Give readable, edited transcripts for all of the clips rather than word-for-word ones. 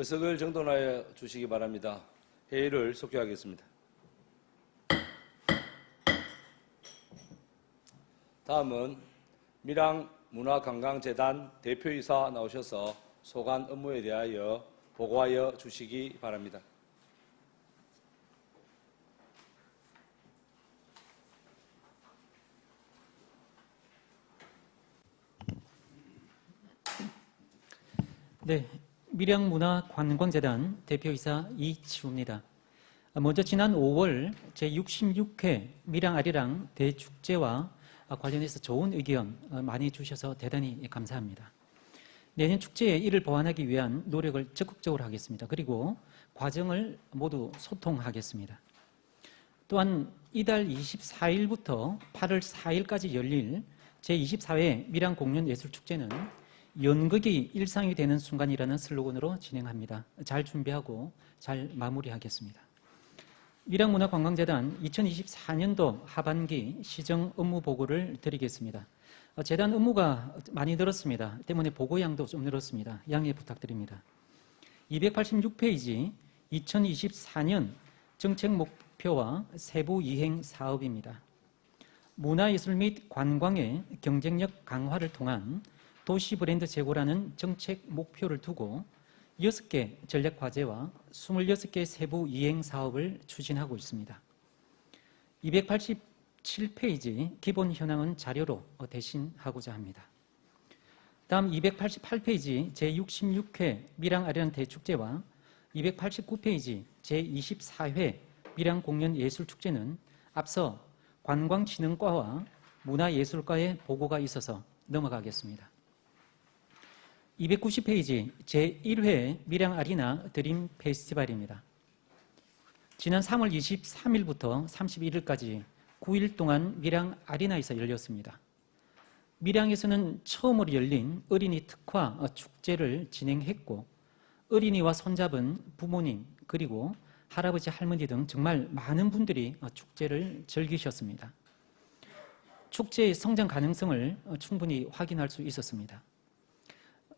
의석을 정돈하여 주시기 바랍니다. 회의를 속기하겠습니다. 다음은 밀양문화관광재단 대표이사 나오셔서 소관 업무에 대하여 보고하여 주시기 바랍니다. 네, 밀양문화관광재단 대표이사 이치우입니다. 먼저 지난 5월 제66회 밀양아리랑 대축제와 관련해서 좋은 의견 많이 주셔서 대단히 감사합니다. 내년 축제에 이를 보완하기 위한 노력을 적극적으로 하겠습니다. 그리고 과정을 모두 소통하겠습니다. 또한 이달 24일부터 8월 4일까지 열릴 제24회 밀양공연예술축제는 연극이 일상이 되는 순간이라는 슬로건으로 진행합니다. 잘 준비하고 잘 마무리하겠습니다. 밀양문화관광재단 2024년도 하반기 시정 업무 보고를 드리겠습니다. 재단 업무가 많이 늘었습니다. 때문에 보고량도 좀 늘었습니다. 양해 부탁드립니다. 286페이지 2024년 정책 목표와 세부 이행 사업입니다. 문화예술 및 관광의 경쟁력 강화를 통한 도시 브랜드 제고라는 정책 목표를 두고 6개 전략 과제와 26개 세부 이행 사업을 추진하고 있습니다. 287페이지 기본 현황은 자료로 대신하고자 합니다. 다음 288페이지 제66회 밀양아리랑 대축제와 289페이지 제24회 밀양공연예술축제는 앞서 관광진흥과와 문화예술과의 보고가 있어서 넘어가겠습니다. 290페이지 제1회 밀양아리나 드림 페스티벌입니다. 지난 3월 23일부터 31일까지 9일 동안 밀양아리나에서 열렸습니다. 밀양에서는 처음으로 열린 어린이 특화 축제를 진행했고 어린이와 손잡은 부모님 그리고 할아버지 할머니 등 정말 많은 분들이 축제를 즐기셨습니다. 축제의 성장 가능성을 충분히 확인할 수 있었습니다.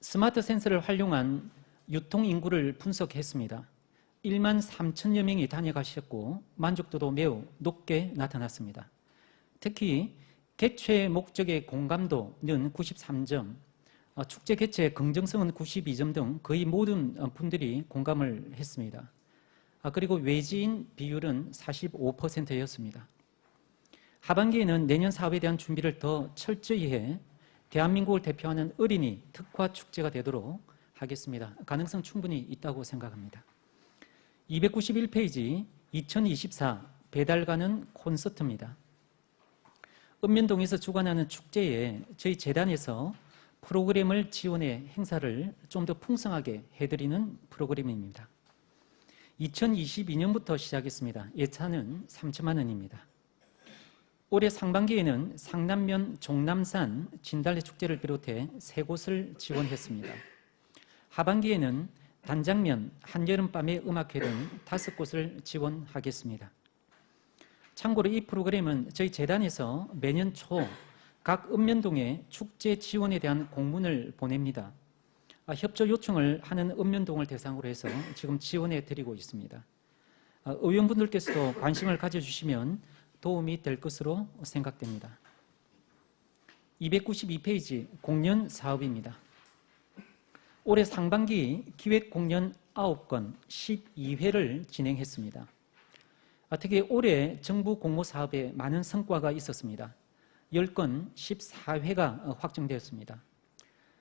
스마트 센서를 활용한 유통 인구를 분석했습니다. 1만 3천여 명이 다녀가셨고 만족도도 매우 높게 나타났습니다. 특히 개최 목적의 공감도는 93점, 축제 개최 긍정성은 92점 등 거의 모든 분들이 공감을 했습니다. 그리고 외지인 비율은 45%였습니다. 하반기에는 내년 사업에 대한 준비를 더 철저히 해 대한민국을 대표하는 어린이 특화 축제가 되도록 하겠습니다. 가능성 충분히 있다고 생각합니다. 291페이지 2024 배달 가는 콘서트입니다. 읍면동에서 주관하는 축제에 저희 재단에서 프로그램을 지원해 행사를 좀 더 풍성하게 해드리는 프로그램입니다. 2022년부터 시작했습니다. 예산은 3천만 원입니다. 올해 상반기에는 상남면 종남산 진달래 축제를 비롯해 3곳을 지원했습니다. 하반기에는 단장면 한여름밤의 음악회 등 5곳을 지원하겠습니다. 참고로 이 프로그램은 저희 재단에서 매년 초 각 읍면동에 축제 지원에 대한 공문을 보냅니다. 협조 요청을 하는 읍면동을 대상으로 해서 지금 지원해 드리고 있습니다. 의원분들께서도 관심을 가져주시면 도움이 될 것으로 생각됩니다. 292페이지 공연 사업입니다. 올해 상반기 기획 공연 9건 12회를 진행했습니다. 특히 올해 정부 공모 사업에 많은 성과가 있었습니다. 10건 14회가 확정되었습니다.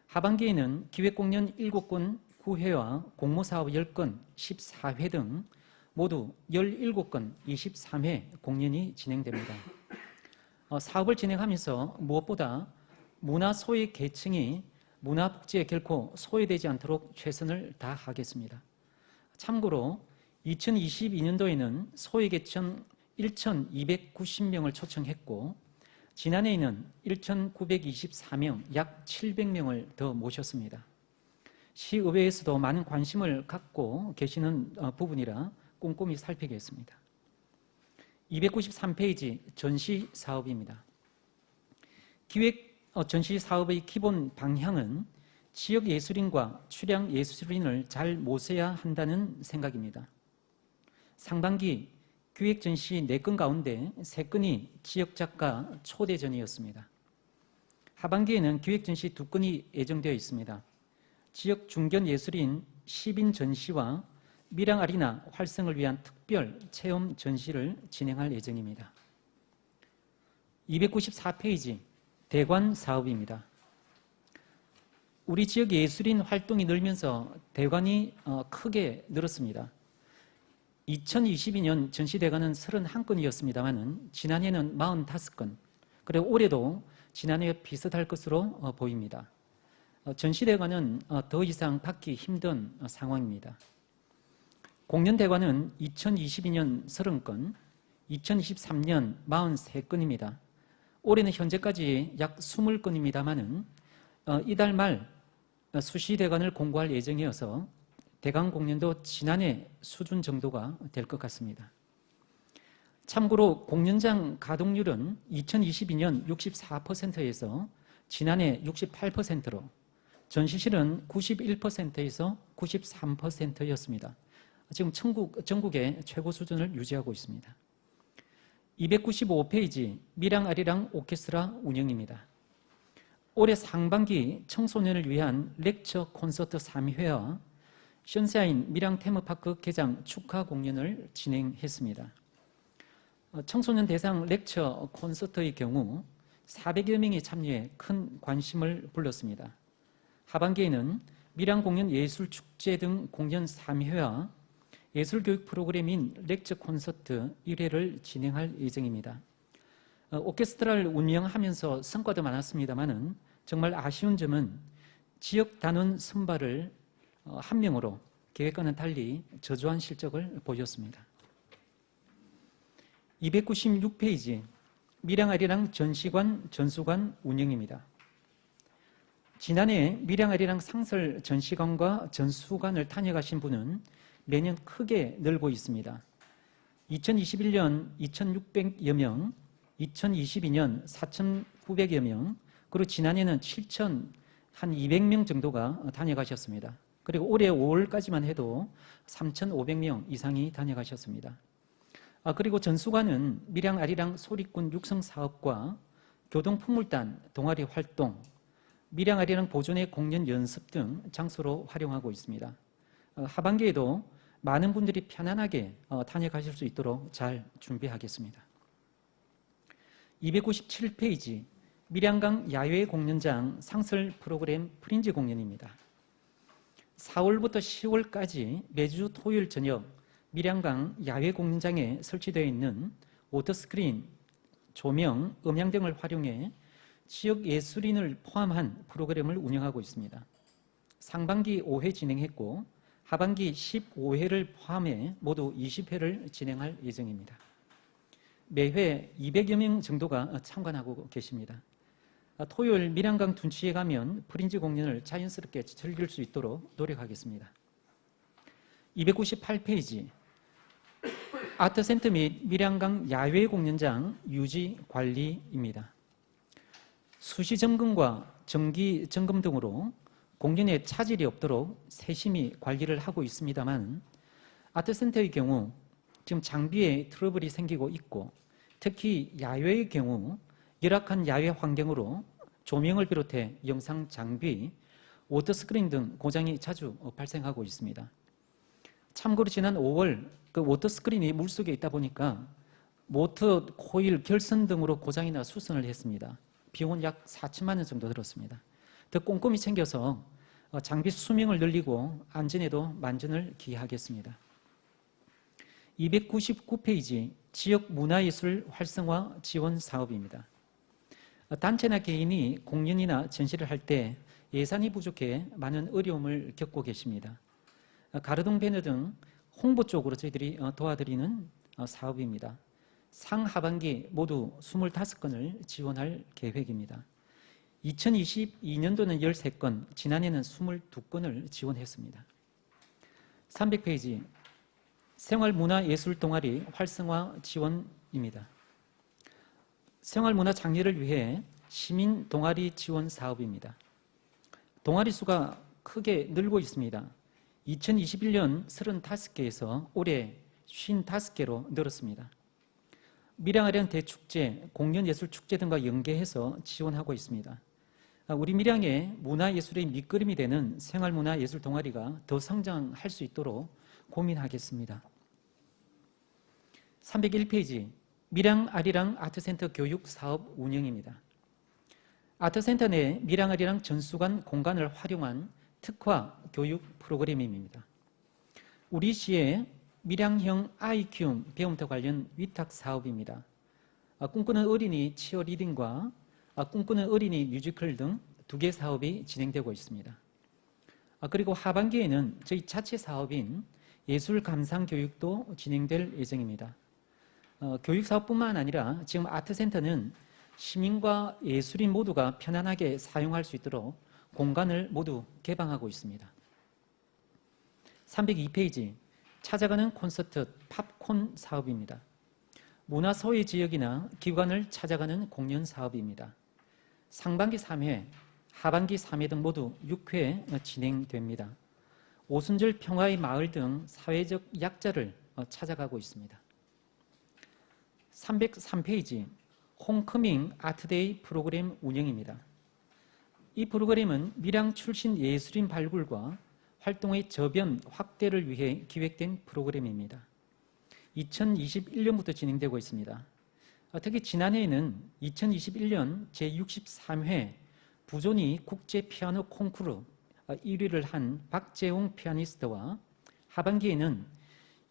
하반기에는 기획 공연 7건 9회와 공모 사업 10건 14회 등 모두 17건 23회 공연이 진행됩니다. 사업을 진행하면서 무엇보다 문화 소외 계층이 문화 복지에 결코 소외되지 않도록 최선을 다하겠습니다. 참고로 2022년도에는 소외 계층 1,290명을 초청했고 지난해에는 1,924명, 약 700명을 더 모셨습니다. 시의회에서도 많은 관심을 갖고 계시는 부분이라 꼼꼼히 살피겠습니다. 293페이지 전시 사업입니다. 기획 전시 사업의 기본 방향은 지역 예술인과 출향 예술인을 잘 모셔야 한다는 생각입니다. 상반기 기획 전시 4건 가운데 3건이 지역 작가 초대전이었습니다. 하반기에는 기획 전시 2건이 예정되어 있습니다. 지역 중견 예술인 10인 전시와 밀양 아리나 활성을 위한 특별 체험 전시를 진행할 예정입니다. 294페이지 대관 사업입니다. 우리 지역 예술인 활동이 늘면서 대관이 크게 늘었습니다. 2022년 전시대관은 31건이었습니다만 지난해는 45건, 그리고 올해도 지난해와 비슷할 것으로 보입니다. 전시대관은 더 이상 받기 힘든 상황입니다. 공연대관은 2022년 30건, 2023년 43건입니다. 올해는 현재까지 약 20건입니다만 이달 말 수시대관을 공고할 예정이어서 대관 공연도 지난해 수준 정도가 될 것 같습니다. 참고로 공연장 가동률은 2022년 64%에서 지난해 68%로 전시실은 91%에서 93%였습니다. 지금 전국의 최고 수준을 유지하고 있습니다. 295페이지 밀양 아리랑 오케스트라 운영입니다. 올해 상반기 청소년을 위한 렉처 콘서트 3회와 션샤인 밀양 테마파크 개장 축하 공연을 진행했습니다. 청소년 대상 렉처 콘서트의 경우 400여 명이 참여해 큰 관심을 불렀습니다. 하반기에는 밀양 공연 예술축제 등 공연 3회와 예술교육 프로그램인 렉처 콘서트 1회를 진행할 예정입니다. 오케스트라를 운영하면서 성과도 많았습니다만 정말 아쉬운 점은 지역 단원 선발을 한 명으로 계획과는 달리 저조한 실적을 보였습니다. 296페이지 밀양 아리랑 전시관 전수관 운영입니다. 지난해 밀양 아리랑 상설 전시관과 전수관을 다녀가신 분은 매년 크게 늘고 있습니다. 2021년 2,600여 명, 2022년 4,900여 명, 그리고 지난해는 7,200명 정도가 다녀가셨습니다. 그리고 올해 5월까지만 해도 3,500명 이상이 다녀가셨습니다. 그리고 전수관은 밀양 아리랑 소리꾼 육성 사업과 교동풍물단 동아리 활동, 밀양 아리랑 보존의 공연 연습 등 장소로 활용하고 있습니다. 하반기에도 많은 분들이 편안하게 다녀가실 수 있도록 잘 준비하겠습니다. 297페이지 밀양강 야외 공연장 상설 프로그램 프린지 공연입니다. 4월부터 10월까지 매주 토요일 저녁 밀양강 야외 공연장에 설치되어 있는 워터스크린, 조명, 음향 등을 활용해 지역 예술인을 포함한 프로그램을 운영하고 있습니다. 상반기 5회 진행했고 하반기 15회를 포함해 모두 20회를 진행할 예정입니다. 매회 200여 명 정도가 참관하고 계십니다. 토요일 밀양강 둔치에 가면 프린지 공연을 자연스럽게 즐길 수 있도록 노력하겠습니다. 298페이지 아트센터 및 밀양강 야외 공연장 유지 관리입니다. 수시 점검과 정기 점검 등으로 공연에 차질이 없도록 세심히 관리를 하고 있습니다만 아트센터의 경우 지금 장비에 트러블이 생기고 있고 특히 야외의 경우 열악한 야외 환경으로 조명을 비롯해 영상 장비, 워터스크린 등 고장이 자주 발생하고 있습니다. 참고로 지난 5월 그 워터스크린이 물속에 있다 보니까 모터 코일 결선 등으로 고장이 나 수선을 했습니다. 비용은 약 4천만 원 정도 들었습니다. 더 꼼꼼히 챙겨서 장비 수명을 늘리고 안전에도 만전을 기하겠습니다. 299페이지 지역 문화예술 활성화 지원 사업입니다. 단체나 개인이 공연이나 전시를 할 때 예산이 부족해 많은 어려움을 겪고 계십니다. 가로등 배너 등 홍보 쪽으로 저희들이 도와드리는 사업입니다. 상하반기 모두 25건을 지원할 계획입니다. 2022년도는 13건, 지난해는 22건을 지원했습니다. 300페이지 생활문화예술 동아리 활성화 지원입니다. 생활문화 장려를 위해 시민 동아리 지원 사업입니다. 동아리 수가 크게 늘고 있습니다. 2021년 35개에서 올해 55개로 늘었습니다. 밀양아령 대축제, 공연예술축제 등과 연계해서 지원하고 있습니다. 우리 밀양의 문화예술의 밑거름이 되는 생활문화예술 동아리가 더 성장할 수 있도록 고민하겠습니다. 301페이지, 밀양 아리랑 아트센터 교육 사업 운영입니다. 아트센터 내 밀양 아리랑 전수관 공간을 활용한 특화 교육 프로그램입니다. 우리 시의 밀양형 아이 키움 배움터 관련 위탁 사업입니다. 꿈꾸는 어린이 치어리딩과 꿈꾸는 어린이 뮤지컬 등 2개 사업이 진행되고 있습니다. 그리고 하반기에는 저희 자체 사업인 예술 감상 교육도 진행될 예정입니다. 교육 사업뿐만 아니라 지금 아트센터는 시민과 예술인 모두가 편안하게 사용할 수 있도록 공간을 모두 개방하고 있습니다. 302페이지, 찾아가는 콘서트 팝콘 사업입니다. 문화 소외 지역이나 기관을 찾아가는 공연 사업입니다. 상반기 3회, 하반기 3회 등 모두 6회 진행됩니다. 오순절 평화의 마을 등 사회적 약자를 찾아가고 있습니다. 303페이지, 홈커밍 아트데이 프로그램 운영입니다. 이 프로그램은 밀양 출신 예술인 발굴과 활동의 저변 확대를 위해 기획된 프로그램입니다. 2021년부터 진행되고 있습니다. 특히 지난해에는 2021년 제63회 부조니 국제 피아노 콩쿠르 1위를 한 박재홍 피아니스트와 하반기에는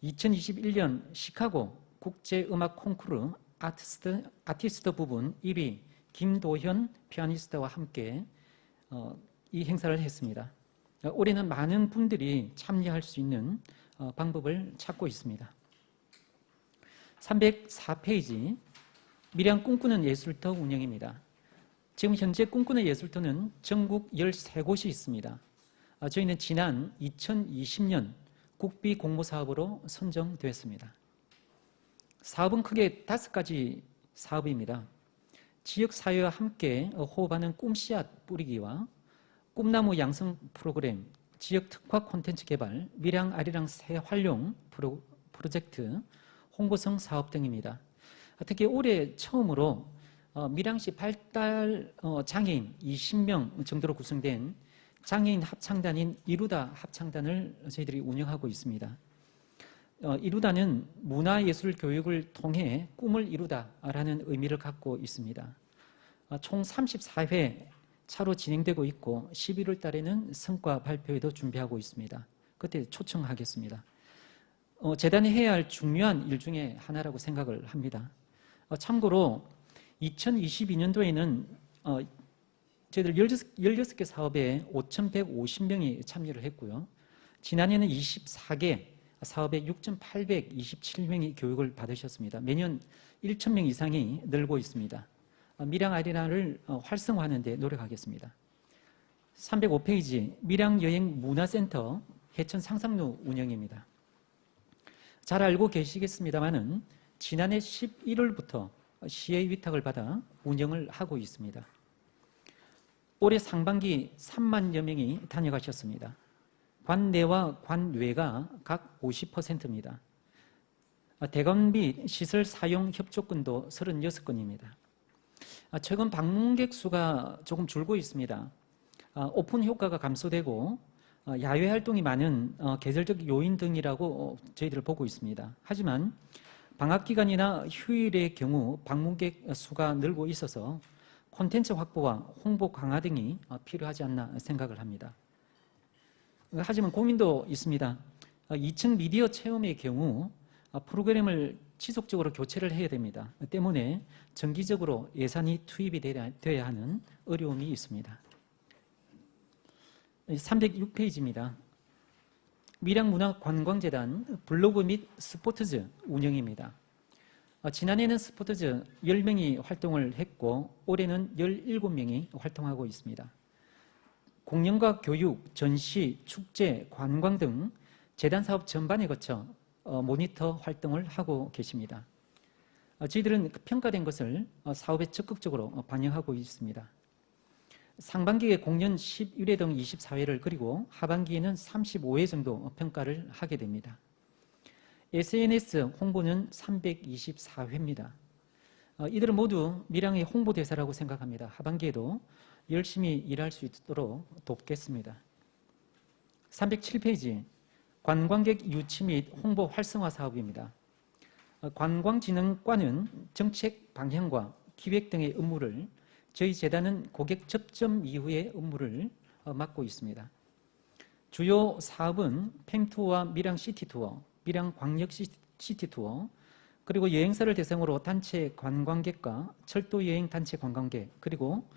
2021년 시카고 국제 음악 콩쿠르 아티스트 부분 1위 김도현 피아니스트와 함께 이 행사를 했습니다. 올해는 많은 분들이 참여할 수 있는 방법을 찾고 있습니다. 304페이지, 밀양 꿈꾸는 예술터 운영입니다. 지금 현재 꿈꾸는 예술터는 전국 13곳이 있습니다. 저희는 지난 2020년 국비 공모사업으로 선정됐습니다. 사업은 크게 5가지 사업입니다. 지역사회와 함께 호흡하는 꿈씨앗 뿌리기와 꿈나무 양성 프로그램, 지역 특화 콘텐츠 개발, 밀양 아리랑 새활용 프로젝트, 홍보성 사업 등입니다. 특히 올해 처음으로 밀양시 발달 장애인 20명 정도로 구성된 장애인 합창단인 이루다 합창단을 저희들이 운영하고 있습니다. 이루다는 문화예술 교육을 통해 꿈을 이루다라는 의미를 갖고 있습니다. 총 34회 차로 진행되고 있고 11월 달에는 성과 발표회도 준비하고 있습니다. 그때 초청하겠습니다. 재단이 해야 할 중요한 일 중에 하나라고 생각을 합니다. 참고로 2022년도에는 저희들 16개 사업에 5,150명이 참여를 했고요. 지난해는 24개 사업에 6,827명이 교육을 받으셨습니다. 매년 1,000명 이상이 늘고 있습니다. 밀양 아리랑을 활성화하는 데 노력하겠습니다. 305페이지, 밀양여행문화센터 해천 상상로 운영입니다. 잘 알고 계시겠습니다마는 지난해 11월부터 시의 위탁을 받아 운영을 하고 있습니다. 올해 상반기 3만여 명이 다녀가셨습니다. 관내와 관외가 각 50%입니다. 대관비 시설 사용 협조건도 36건입니다. 최근 방문객 수가 조금 줄고 있습니다. 오픈 효과가 감소되고 야외 활동이 많은 계절적 요인 등이라고 저희들 보고 있습니다. 하지만 방학 기간이나 휴일의 경우 방문객 수가 늘고 있어서 콘텐츠 확보와 홍보 강화 등이 필요하지 않나 생각을 합니다. 하지만 고민도 있습니다. 2층 미디어 체험의 경우 프로그램을 지속적으로 교체를 해야 됩니다. 때문에 정기적으로 예산이 투입이 돼야 하는 어려움이 있습니다. 306페이지입니다. 밀양문화관광재단 블로그 및 스포츠즈 운영입니다. 지난해는 스포츠즈 10명이 활동을 했고 올해는 17명이 활동하고 있습니다. 공연과 교육, 전시, 축제, 관광 등 재단 사업 전반에 거쳐 모니터 활동을 하고 계십니다. 저희들은 평가된 것을 사업에 적극적으로 반영하고 있습니다. 상반기에 공연 11회 등 24회를 그리고 하반기에는 35회 정도 평가를 하게 됩니다. SNS 홍보는 324회입니다. 이들은 모두 밀양의 홍보대사라고 생각합니다. 하반기에도 열심히 일할 수 있도록 돕겠습니다. 307페이지 관광객 유치 및 홍보 활성화 사업입니다. 관광진흥과는 정책 방향과 기획 등의 업무를, 저희 재단은 고객 접점 이후의 업무를 맡고 있습니다. 주요 사업은 펜투어와 밀양 시티투어, 밀양 광역 시티투어, 그리고 여행사를 대상으로 단체 관광객과 철도 여행 단체 관광객, 그리고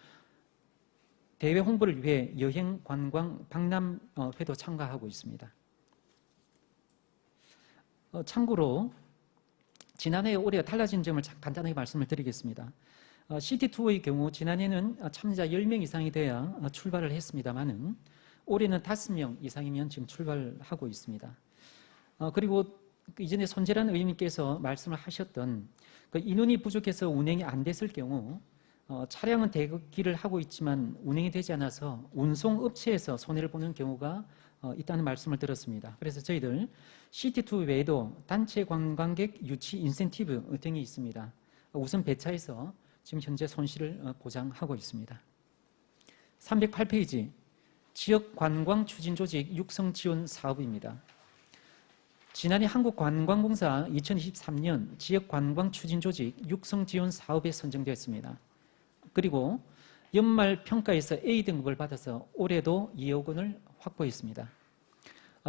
대외 홍보를 위해 여행 관광 박람회도 참가하고 있습니다. 참고로 지난해 올해 달라진 점을 간단하게 말씀을 드리겠습니다. 시티투어의 경우 지난해는 참여자 10명 이상이 돼야 출발을 했습니다마는 올해는 5명 이상이면 지금 출발하고 있습니다. 그리고 이전에 손재란 의원님께서 말씀을 하셨던 인원이 부족해서 운행이 안 됐을 경우 차량은 대기를 하고 있지만 운행이 되지 않아서 운송업체에서 손해를 보는 경우가 있다는 말씀을 들었습니다. 그래서 저희들 시티투어 외에도 단체 관광객 유치 인센티브 등이 있습니다. 우선 배차해서 지금 현재 손실을 보장하고 있습니다. 308페이지 지역 관광 추진 조직 육성 지원 사업입니다. 지난해 한국관광공사 2023년 지역 관광 추진 조직 육성 지원 사업에 선정되었습니다. 그리고 연말 평가에서 A 등급을 받아서 올해도 2억 원을 확보했습니다.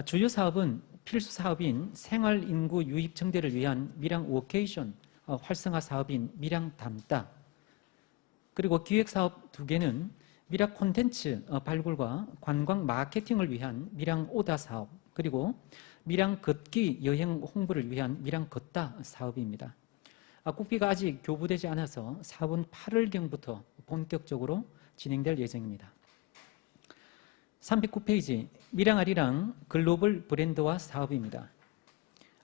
주요 사업은 필수 사업인 생활 인구 유입 증대를 위한 밀양 워케이션 활성화 사업인 밀양 담다, 그리고 기획 사업 2개는 밀양 콘텐츠 발굴과 관광 마케팅을 위한 밀양 오다 사업, 그리고 밀양 걷기 여행 홍보를 위한 밀양 걷다 사업입니다. 국비가 아직 교부되지 않아서 사업은 8월경부터 본격적으로 진행될 예정입니다. 309페이지 밀양아리랑 글로벌 브랜드화 사업입니다.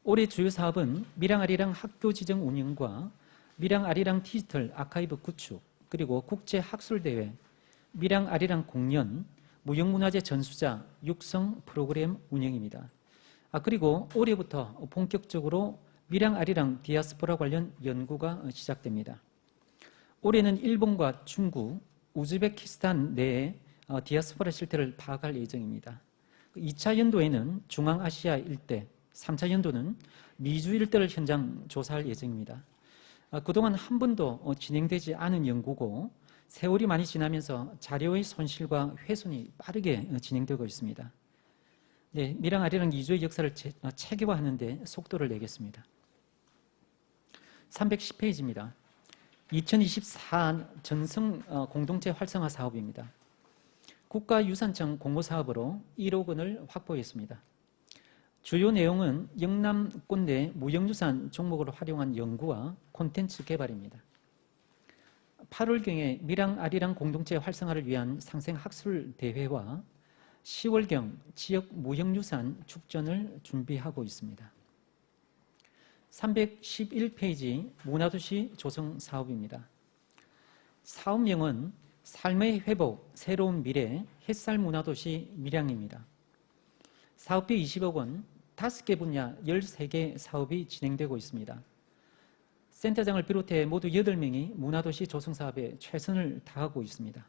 올해 주요 사업은 밀양아리랑 학교 지정 운영과 밀양아리랑 디지털 아카이브 구축, 그리고 국제학술대회, 밀양아리랑 공연, 무형문화재 전수자 육성 프로그램 운영입니다. 그리고 올해부터 본격적으로 밀양아리랑 디아스포라 관련 연구가 시작됩니다. 올해는 일본과 중국, 우즈베키스탄 내에 디아스포라 실태를 파악할 예정입니다. 2차 연도에는 중앙아시아 일대, 3차 연도는 미주 일대를 현장 조사할 예정입니다. 그동안 한 번도 진행되지 않은 연구고 세월이 많이 지나면서 자료의 손실과 훼손이 빠르게 진행되고 있습니다. 네, 밀양아리랑 2주의 역사를 체계화하는 데 속도를 내겠습니다. 310페이지입니다. 2024 전성 공동체 활성화 사업입니다. 국가유산청 공모사업으로 1억 원을 확보했습니다. 주요 내용은 영남권 내 무형유산 종목을 활용한 연구와 콘텐츠 개발입니다. 8월경에 밀양아리랑 공동체 활성화를 위한 상생학술 대회와 10월경 지역 무형유산 축전을 준비하고 있습니다. 311페이지 문화도시 조성 사업입니다. 사업명은 삶의 회복, 새로운 미래, 햇살 문화도시 밀양입니다. 사업비 20억 원, 5개 분야 13개 사업이 진행되고 있습니다. 센터장을 비롯해 모두 8명이 문화도시 조성 사업에 최선을 다하고 있습니다.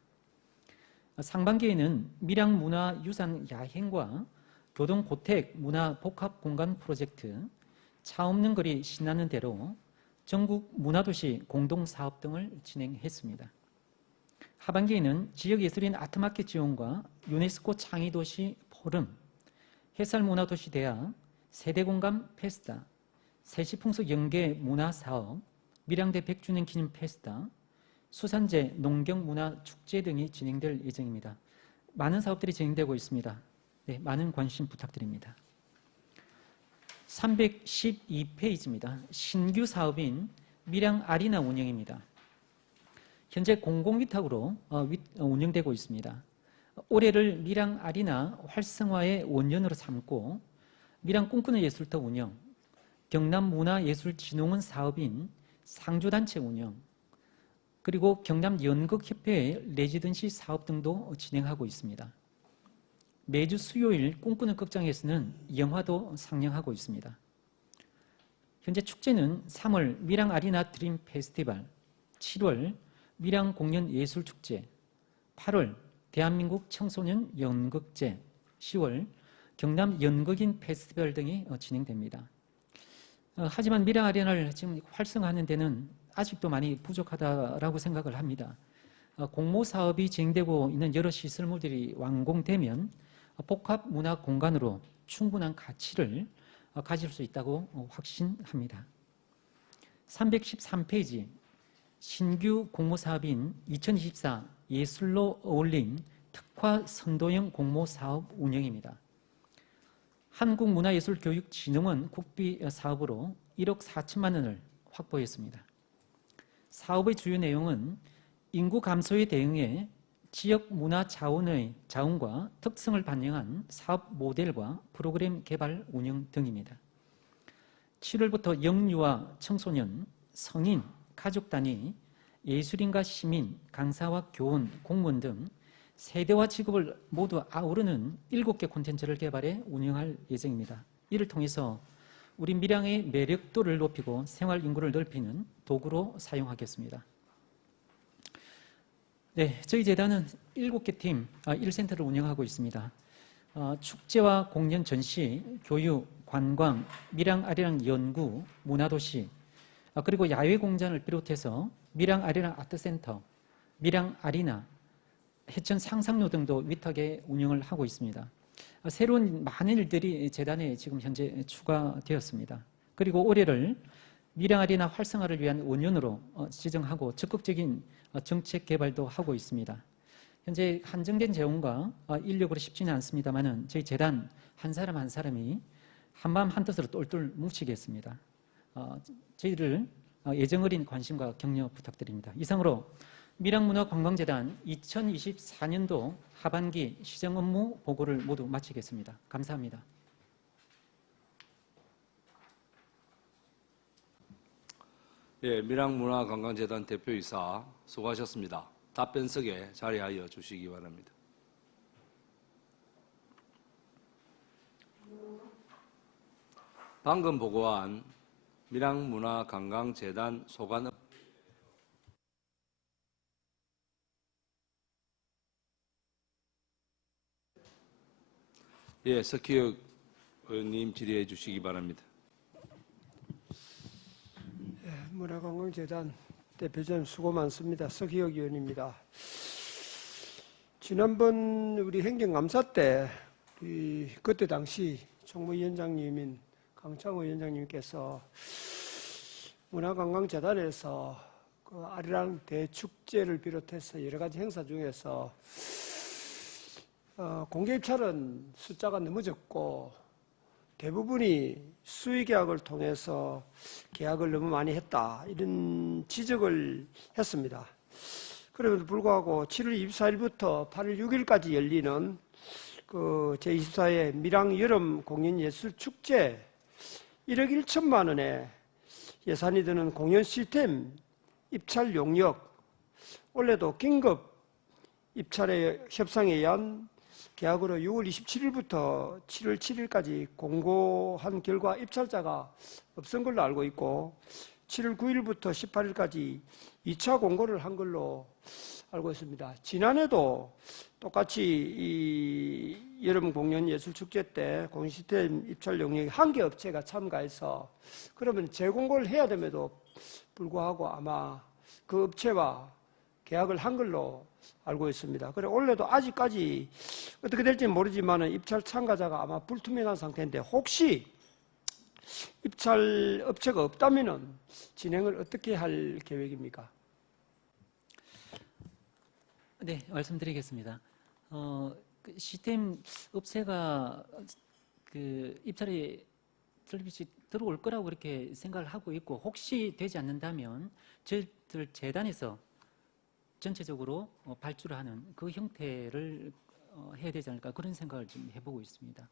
상반기에는 밀양 문화유산 야행과 교동고택 문화 복합공간 프로젝트, 차 없는 거리 신나는 대로 전국 문화도시 공동사업 등을 진행했습니다. 하반기에는 지역예술인 아트마켓 지원과 유네스코 창의도시 포럼, 햇살문화도시 대학, 세대공감 페스타, 세시풍속 연계 문화사업, 밀양대 100주년 기념 페스타, 수산제 농경문화축제 등이 진행될 예정입니다. 많은 사업들이 진행되고 있습니다. 네, 많은 관심 부탁드립니다. 312페이지입니다. 신규 사업인 밀양 아리나 운영입니다. 현재 공공위탁으로 운영되고 있습니다. 올해를 밀양 아리나 활성화의 원년으로 삼고 밀양 꿈꾸는 예술터 운영, 경남문화예술진흥원 사업인 상주단체 운영, 그리고 경남 연극협회의 레지던시 사업 등도 진행하고 있습니다. 매주 수요일 꿈꾸는 극장에서는 영화도 상영하고 있습니다. 현재 축제는 3월 밀양 아리나 드림 페스티벌, 7월 밀양 공연 예술 축제, 8월 대한민국 청소년 연극제, 10월 경남 연극인 페스티벌 등이 진행됩니다. 하지만 밀양 아리나를 지금 활성화하는 데는 아직도 많이 부족하다라고 생각을 합니다. 공모 사업이 진행되고 있는 여러 시설물들이 완공되면 복합 문화 공간으로 충분한 가치를 가질 수 있다고 확신합니다. 313페이지 신규 공모 사업인 2024 예술로 어울린 특화 선도형 공모 사업 운영입니다. 한국문화예술교육진흥원 국비 사업으로 1억 4천만 원을 확보했습니다. 사업의 주요 내용은 인구 감소에 대응해 지역 문화 자원과 특성을 반영한 사업 모델과 프로그램 개발 운영 등입니다. 7월부터 영유아, 청소년, 성인, 가족 단위, 예술인과 시민, 강사와 교원, 공무원 등 세대와 직업을 모두 아우르는 7개 콘텐츠를 개발해 운영할 예정입니다. 이를 통해서 우리 밀양의 매력도를 높이고 생활 인구를 넓히는 도구로 사용하겠습니다. 네, 저희 재단은 7개 팀, 1센터를 운영하고 있습니다. 축제와 공연 전시, 교육, 관광, 밀양 아리랑 연구, 문화도시, 그리고 야외 공간을 비롯해서 밀양 아리랑 아트센터, 밀양 아리나, 해천 상상로 등도 위탁에 운영을 하고 있습니다. 새로운 많은 일들이 재단에 지금 현재 추가되었습니다. 그리고 올해를 밀양 아리나 활성화를 위한 5년으로 지정하고 적극적인 정책 개발도 하고 있습니다. 현재 한정된 재원과 인력으로 쉽지는 않습니다만 저희 재단 한 사람 한 사람이 한마음 한뜻으로 똘똘 뭉치겠습니다. 저희를 애정 어린 관심과 격려 부탁드립니다. 이상으로 밀양문화관광재단 2024년도 하반기 시정 업무 보고를 모두 마치겠습니다. 감사합니다. 예, 밀양문화관광재단 대표이사 수고하셨습니다. 답변석에 자리하여 주시기 바랍니다. 방금 보고한 밀양문화관광재단 소관 예, 석희혁 의원님 질의해 주시기 바랍니다. 문화관광재단 대표자님 수고 많습니다. 석희혁 의원입니다. 지난번 우리 행정감사 때 그때 당시 총무위원장님인 강창호 위원장님께서 문화관광재단에서 그 아리랑 대축제를 비롯해서 여러 가지 행사 중에서 공개 입찰은 숫자가 너무 적고 대부분이 수의 계약을 통해서 계약을 너무 많이 했다 이런 지적을 했습니다. 그럼에도 불구하고 7월 24일부터 8월 6일까지 열리는 그 제24회 밀양 여름 공연 예술 축제 1억 1천만 원의 예산이 드는 공연 시스템 입찰 용역 올해도 긴급 입찰의 협상에 의한 계약으로 6월 27일부터 7월 7일까지 공고한 결과 입찰자가 없은 걸로 알고 있고 7월 9일부터 18일까지 2차 공고를 한 걸로 알고 있습니다. 지난해도 똑같이 이 여름 공연 예술 축제 때 공연 시스템 입찰 용역에 한 개 업체가 참가해서 그러면 재공고를 해야 됨에도 불구하고 아마 그 업체와 계약을 한 걸로 알고 있습니다. 그래 올해도 아직까지 어떻게 될지는 모르지만 입찰 참가자가 아마 불투명한 상태인데 혹시 입찰 업체가 없다면 진행을 어떻게 할 계획입니까? 네, 말씀드리겠습니다. 그 시스템 업체가 그 입찰에 들어올 거라고 그렇게 생각을 하고 있고 혹시 되지 않는다면 저희들 재단에서 전체적으로 발주를 하는 그 형태를 해야 되지 않을까 그런 생각을 좀 해보고 있습니다.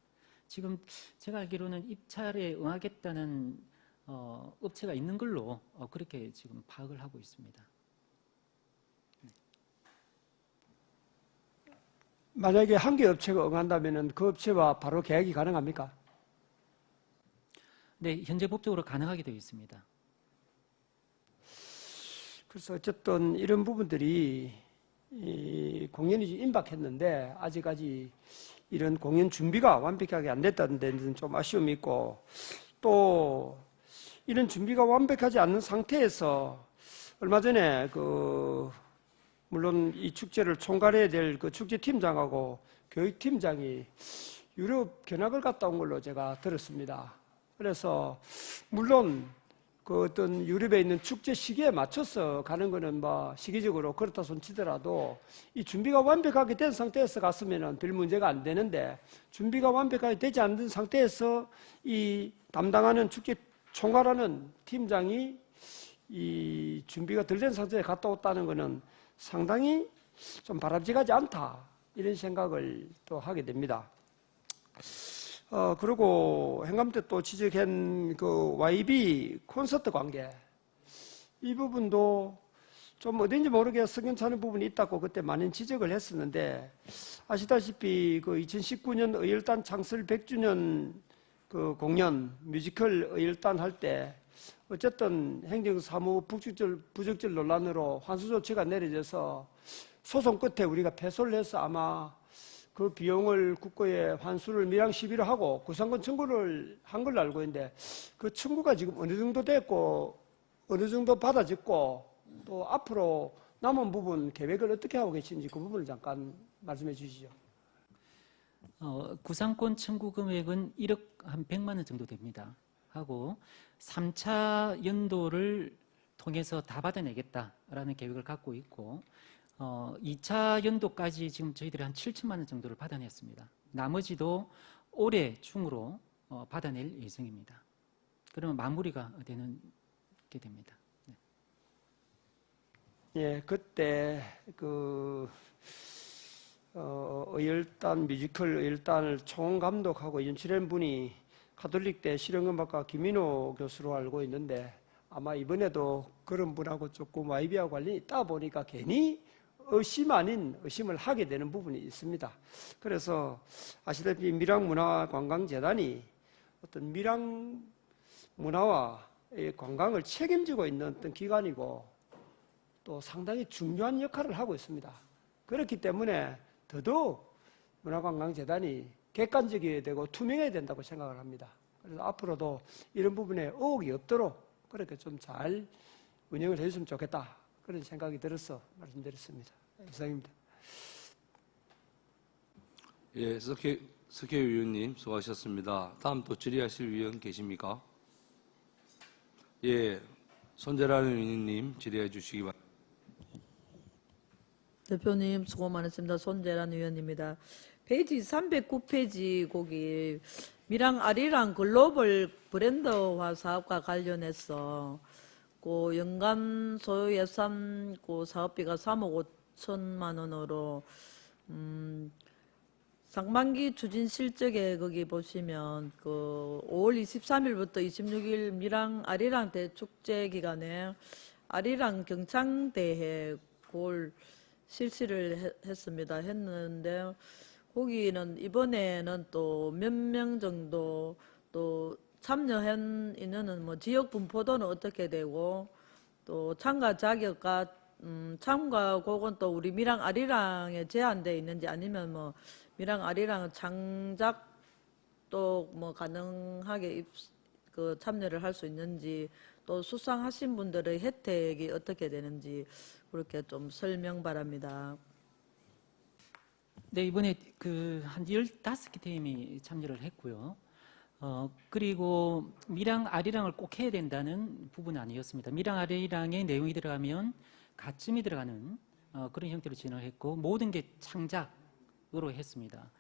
지금 제가 알기로는 입찰에 응하겠다는 업체가 있는 걸로 그렇게 지금 파악을 하고 있습니다. 만약에 한 개 업체가 응한다면 그 업체와 바로 계약이 가능합니까? 네, 현재 법적으로 가능하게 되어 있습니다. 그래서 어쨌든 이런 부분들이 이 공연이 임박했는데 아직까지 이런 공연 준비가 완벽하게 안 됐다는 데는 좀 아쉬움이 있고, 또 이런 준비가 완벽하지 않는 상태에서 얼마 전에 물론 이 축제를 총괄해야 될 그 축제팀장하고 교육팀장이 유럽 견학을 갔다 온 걸로 제가 들었습니다. 그래서 물론 그 어떤 유럽에 있는 축제 시기에 맞춰서 가는 거는 뭐 시기적으로 그렇다 손치더라도 이 준비가 완벽하게 된 상태에서 갔으면은 별 문제가 안 되는데, 준비가 완벽하게 되지 않는 상태에서 이 담당하는 축제 총괄하는 팀장이 이 준비가 덜 된 상태에 갔다 왔다는 거는 상당히 좀 바람직하지 않다, 이런 생각을 또 하게 됩니다. 그리고 행감 때 또 지적한 그 YB 콘서트 관계, 이 부분도 좀 어딘지 모르게 석연찮은 부분이 있다고 그때 많은 지적을 했었는데, 아시다시피 그 2019년 의열단 창설 100주년 그 공연 뮤지컬 의열단 할 때 어쨌든 행정사무 부적절 논란으로 환수 조치가 내려져서 소송 끝에 우리가 패소를 해서 아마 그 비용을 국고에 환수를 밀양 시비를 하고 구상권 청구를 한 걸로 알고 있는데, 그 청구가 지금 어느 정도 됐고 어느 정도 받아졌고 또 앞으로 남은 부분 계획을 어떻게 하고 계신지 그 부분을 잠깐 말씀해 주시죠. 구상권 청구 금액은 1억 한 100만 원 정도 됩니다. 하고 3차 연도를 통해서 다 받아내겠다라는 계획을 갖고 있고, 2차 연도까지 지금 저희들이 한 7천만 원 정도를 받아냈습니다. 나머지도 올해 중으로 받아낼 예정입니다. 그러면 마무리가 되는 게 됩니다. 네. 예, 그때 의열단 뮤지컬 의열단을 총감독하고 연출한 분이 가톨릭대 실용음악과 김민호 교수로 알고 있는데, 아마 이번에도 그런 분하고 조금 YB하고 관련이 있다 보니까 괜히 의심 아닌 의심을 하게 되는 부분이 있습니다. 그래서 아시다시피 밀양문화관광재단이 어떤 밀양 문화와 관광을 책임지고 있는 어떤 기관이고 또 상당히 중요한 역할을 하고 있습니다. 그렇기 때문에 더더욱 문화관광재단이 객관적이어야 되고 투명해야 된다고 생각을 합니다. 그래서 앞으로도 이런 부분에 의혹이 없도록 그렇게 좀 잘 운영을 해줬으면 좋겠다, 그런 생각이 들어서 말씀드렸습니다. 이상입니다. 예, 석혜 의원님 수고하셨습니다. 다음 또 질의하실 의원 계십니까? 예, 손재란 의원님 질의해 주시기 바랍니다. 대표님 수고 많으십니다. 손재란 의원입니다. 페이지 309페이지 거기 밀양 아리랑 글로벌 브랜드화 사업과 관련해서 그 연간 소요 예산 그 사업비가 3억 5천만 원으로 상반기 추진 실적에 거기 보시면 그 5월 23일부터 26일 밀양 아리랑 대축제 기간에 아리랑 경창대회 그걸 실시를 했는데, 거기는 이번에는 또 몇 명 정도 또 참여한 인원은 뭐 지역 분포도는 어떻게 되고 또 참가 자격과 참가 그건 또 우리 밀양 아리랑에 제한되어 있는지 아니면 뭐 밀양 아리랑 창작 또 뭐 가능하게 그 참여를 할 수 있는지, 또 수상하신 분들의 혜택이 어떻게 되는지 그렇게 좀 설명 바랍니다. 네, 이번에 한 15개 팀이 참여를 했고요. 그리고 밀양 아리랑을 꼭 해야 된다는 부분은 아니었습니다. 밀양 아리랑의 내용이 들어가면 가점이 들어가는 그런 형태로 진행을 했고, 모든 게 창작으로 했습니다.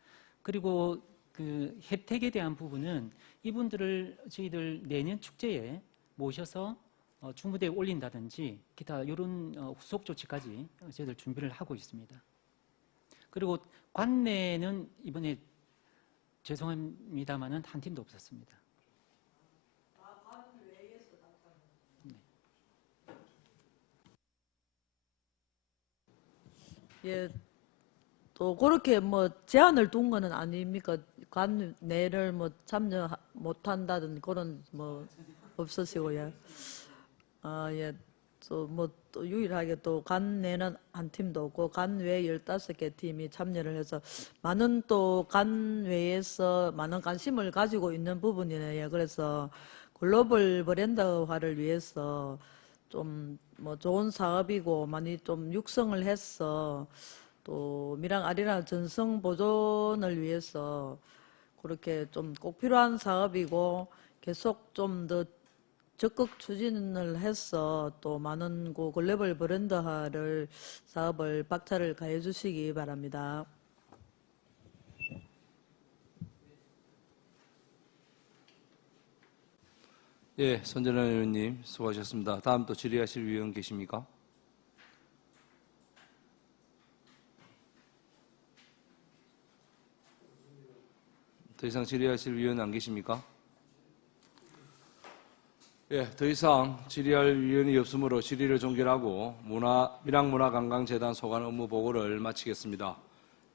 그리고 그 혜택에 대한 부분은 이분들을 저희들 내년 축제에 모셔서 중무대에 올린다든지 기타 이런 후속 조치까지 저희들 준비를 하고 있습니다. 그리고 관내는 이번에 죄송합니다만은 한 팀도 없었습니다. 네. 예, 또 그렇게 뭐 제한을 둔 거는 아닙니까? 관내를 뭐 참여 못한다든 그런 뭐 없으시고요. 예. 또 유일하게 또 관내는 한 팀도 없고 관외 15개 팀이 참여를 해서 많은 또 관외에서 많은 관심을 가지고 있는 부분이네요. 그래서 글로벌 브랜드화를 위해서 좀 뭐 좋은 사업이고 많이 좀 육성을 해서 또 미랑 아리랑 전성 보존을 위해서 그렇게 좀 꼭 필요한 사업이고 계속 좀 더 적극 추진을 해서 또 많은 글로벌 브랜드화를 사업을 박차를 가해 주시기 바랍니다. 예, 손전원 의원님 수고하셨습니다. 다음 또 질의하실 위원 계십니까? 더 이상 질의하실 위원 안 계십니까? 예, 더 이상 질의할 위원이 없으므로 질의를 종결하고 밀양문화관광재단 소관 업무 보고를 마치겠습니다.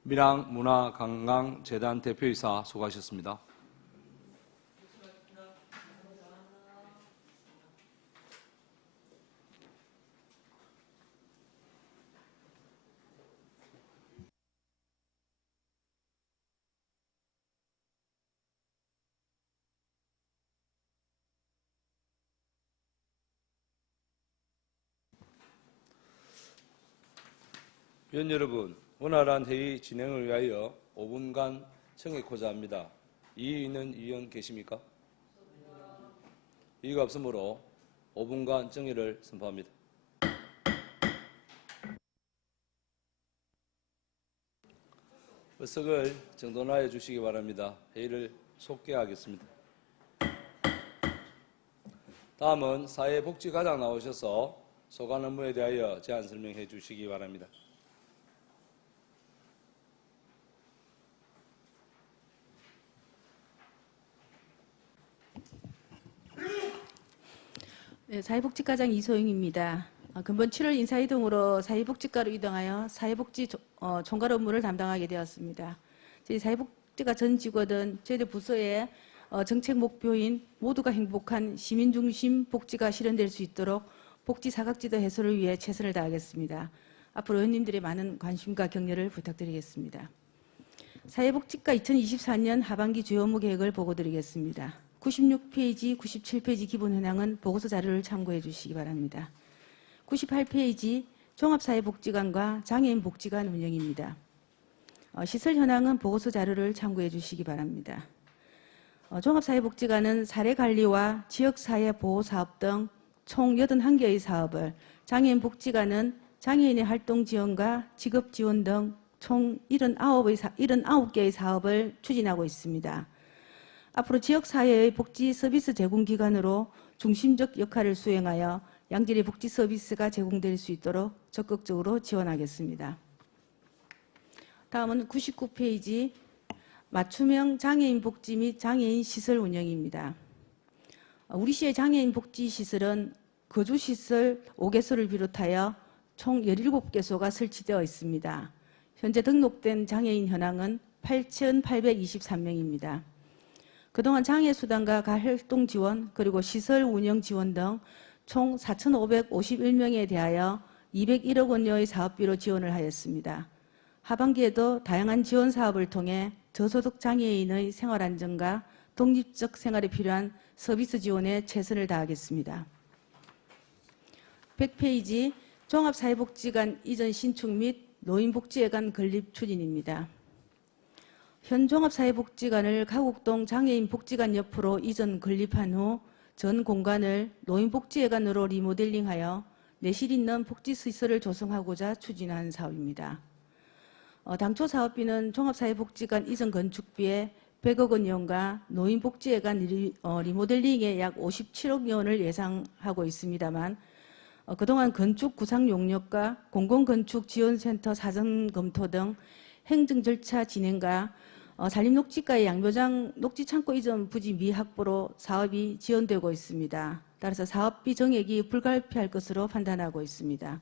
밀양문화관광재단 대표이사 수고하셨습니다. 위원 여러분, 원활한 회의 진행을 위하여 5분간 청의코자 합니다. 이의 있는 위원 계십니까? 이의가 없으므로 5분간 정의를 선포합니다. 의석을 정돈하여 주시기 바랍니다. 회의를 속개하겠습니다. 다음은 사회복지과장 나오셔서 소관 업무에 대하여 제안 설명해 주시기 바랍니다. 네, 사회복지과장 이소영입니다. 근본 7월 인사이동으로 사회복지과로 이동하여 사회복지 총괄 업무를 담당하게 되었습니다. 저희 사회복지과 전 직원은 저희들 부서의 정책 목표인 모두가 행복한 시민중심 복지가 실현될 수 있도록 복지 사각지대 해소를 위해 최선을 다하겠습니다. 앞으로 의원님들의 많은 관심과 격려를 부탁드리겠습니다. 사회복지과 2024년 하반기 주요 업무 계획을 보고드리겠습니다. 96페이지, 97페이지 기본 현황은 보고서 자료를 참고해 주시기 바랍니다. 98페이지 종합사회복지관과 장애인복지관 운영입니다. 시설 현황은 보고서 자료를 참고해 주시기 바랍니다. 종합사회복지관은 사례관리와 지역사회보호사업 등 총 81개의 사업을, 장애인복지관은 장애인의 활동 지원과 직업 지원 등 총 79개의 사업을 추진하고 있습니다. 앞으로 지역사회의 복지 서비스 제공기관으로 중심적 역할을 수행하여 양질의 복지 서비스가 제공될 수 있도록 적극적으로 지원하겠습니다. 다음은 99페이지 맞춤형 장애인 복지 및 장애인 시설 운영입니다. 우리 시의 장애인 복지 시설은 거주시설 5개소를 비롯하여 총 17개소가 설치되어 있습니다. 현재 등록된 장애인 현황은 8,823명입니다. 그동안 장애수당과 가활동 지원 그리고 시설 운영 지원 등 총 4,551명에 대하여 201억 원여의 사업비로 지원을 하였습니다. 하반기에도 다양한 지원 사업을 통해 저소득 장애인의 생활 안정과 독립적 생활에 필요한 서비스 지원에 최선을 다하겠습니다. 100페이지 종합사회복지관 이전 신축 및 노인복지회관 건립 추진입니다. 현 종합사회복지관을 가곡동 장애인복지관 옆으로 이전 건립한 후 전 공간을 노인복지회관으로 리모델링하여 내실 있는 복지시설을 조성하고자 추진한 사업입니다. 당초 사업비는 종합사회복지관 이전 건축비에 100억 원연과 노인복지회관 리모델링에 약 57억 원을 예상하고 있습니다만 그동안 건축 구상 용역과 공공건축지원센터 사전 검토 등 행정 절차 진행과 산림녹지가의 양묘장 녹지창고 이전 부지 미확보로 사업이 지연되고 있습니다. 따라서 사업비 정액이 불가피할 것으로 판단하고 있습니다.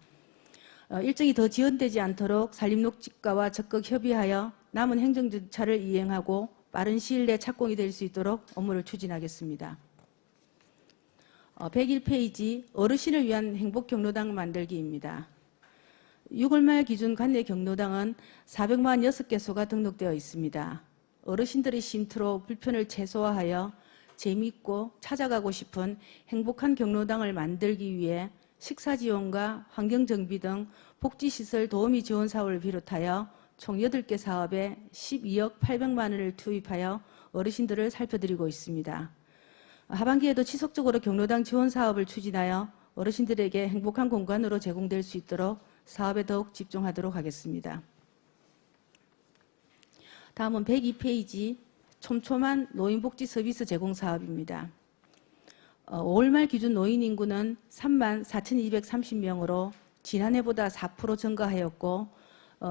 일정이 더 지연되지 않도록 산림녹지과와 적극 협의하여 남은 행정 절차를 이행하고 빠른 시일 내 착공이 될 수 있도록 업무를 추진하겠습니다. 101페이지 어르신을 위한 행복 경로당 만들기입니다. 6월 말 기준 관내 경로당은 446개소가 등록되어 있습니다. 어르신들의 쉼터로 불편을 최소화하여 재미있고 찾아가고 싶은 행복한 경로당을 만들기 위해 식사 지원과 환경 정비 등 복지시설 도우미 지원 사업을 비롯하여 총 8개 사업에 12억 800만 원을 투입하여 어르신들을 살펴드리고 있습니다. 하반기에도 지속적으로 경로당 지원 사업을 추진하여 어르신들에게 행복한 공간으로 제공될 수 있도록 사업에 더욱 집중하도록 하겠습니다. 다음은 102페이지 촘촘한 노인복지 서비스 제공 사업입니다. 5월 말 기준 노인 인구는 34,230명으로 지난해보다 4% 증가하였고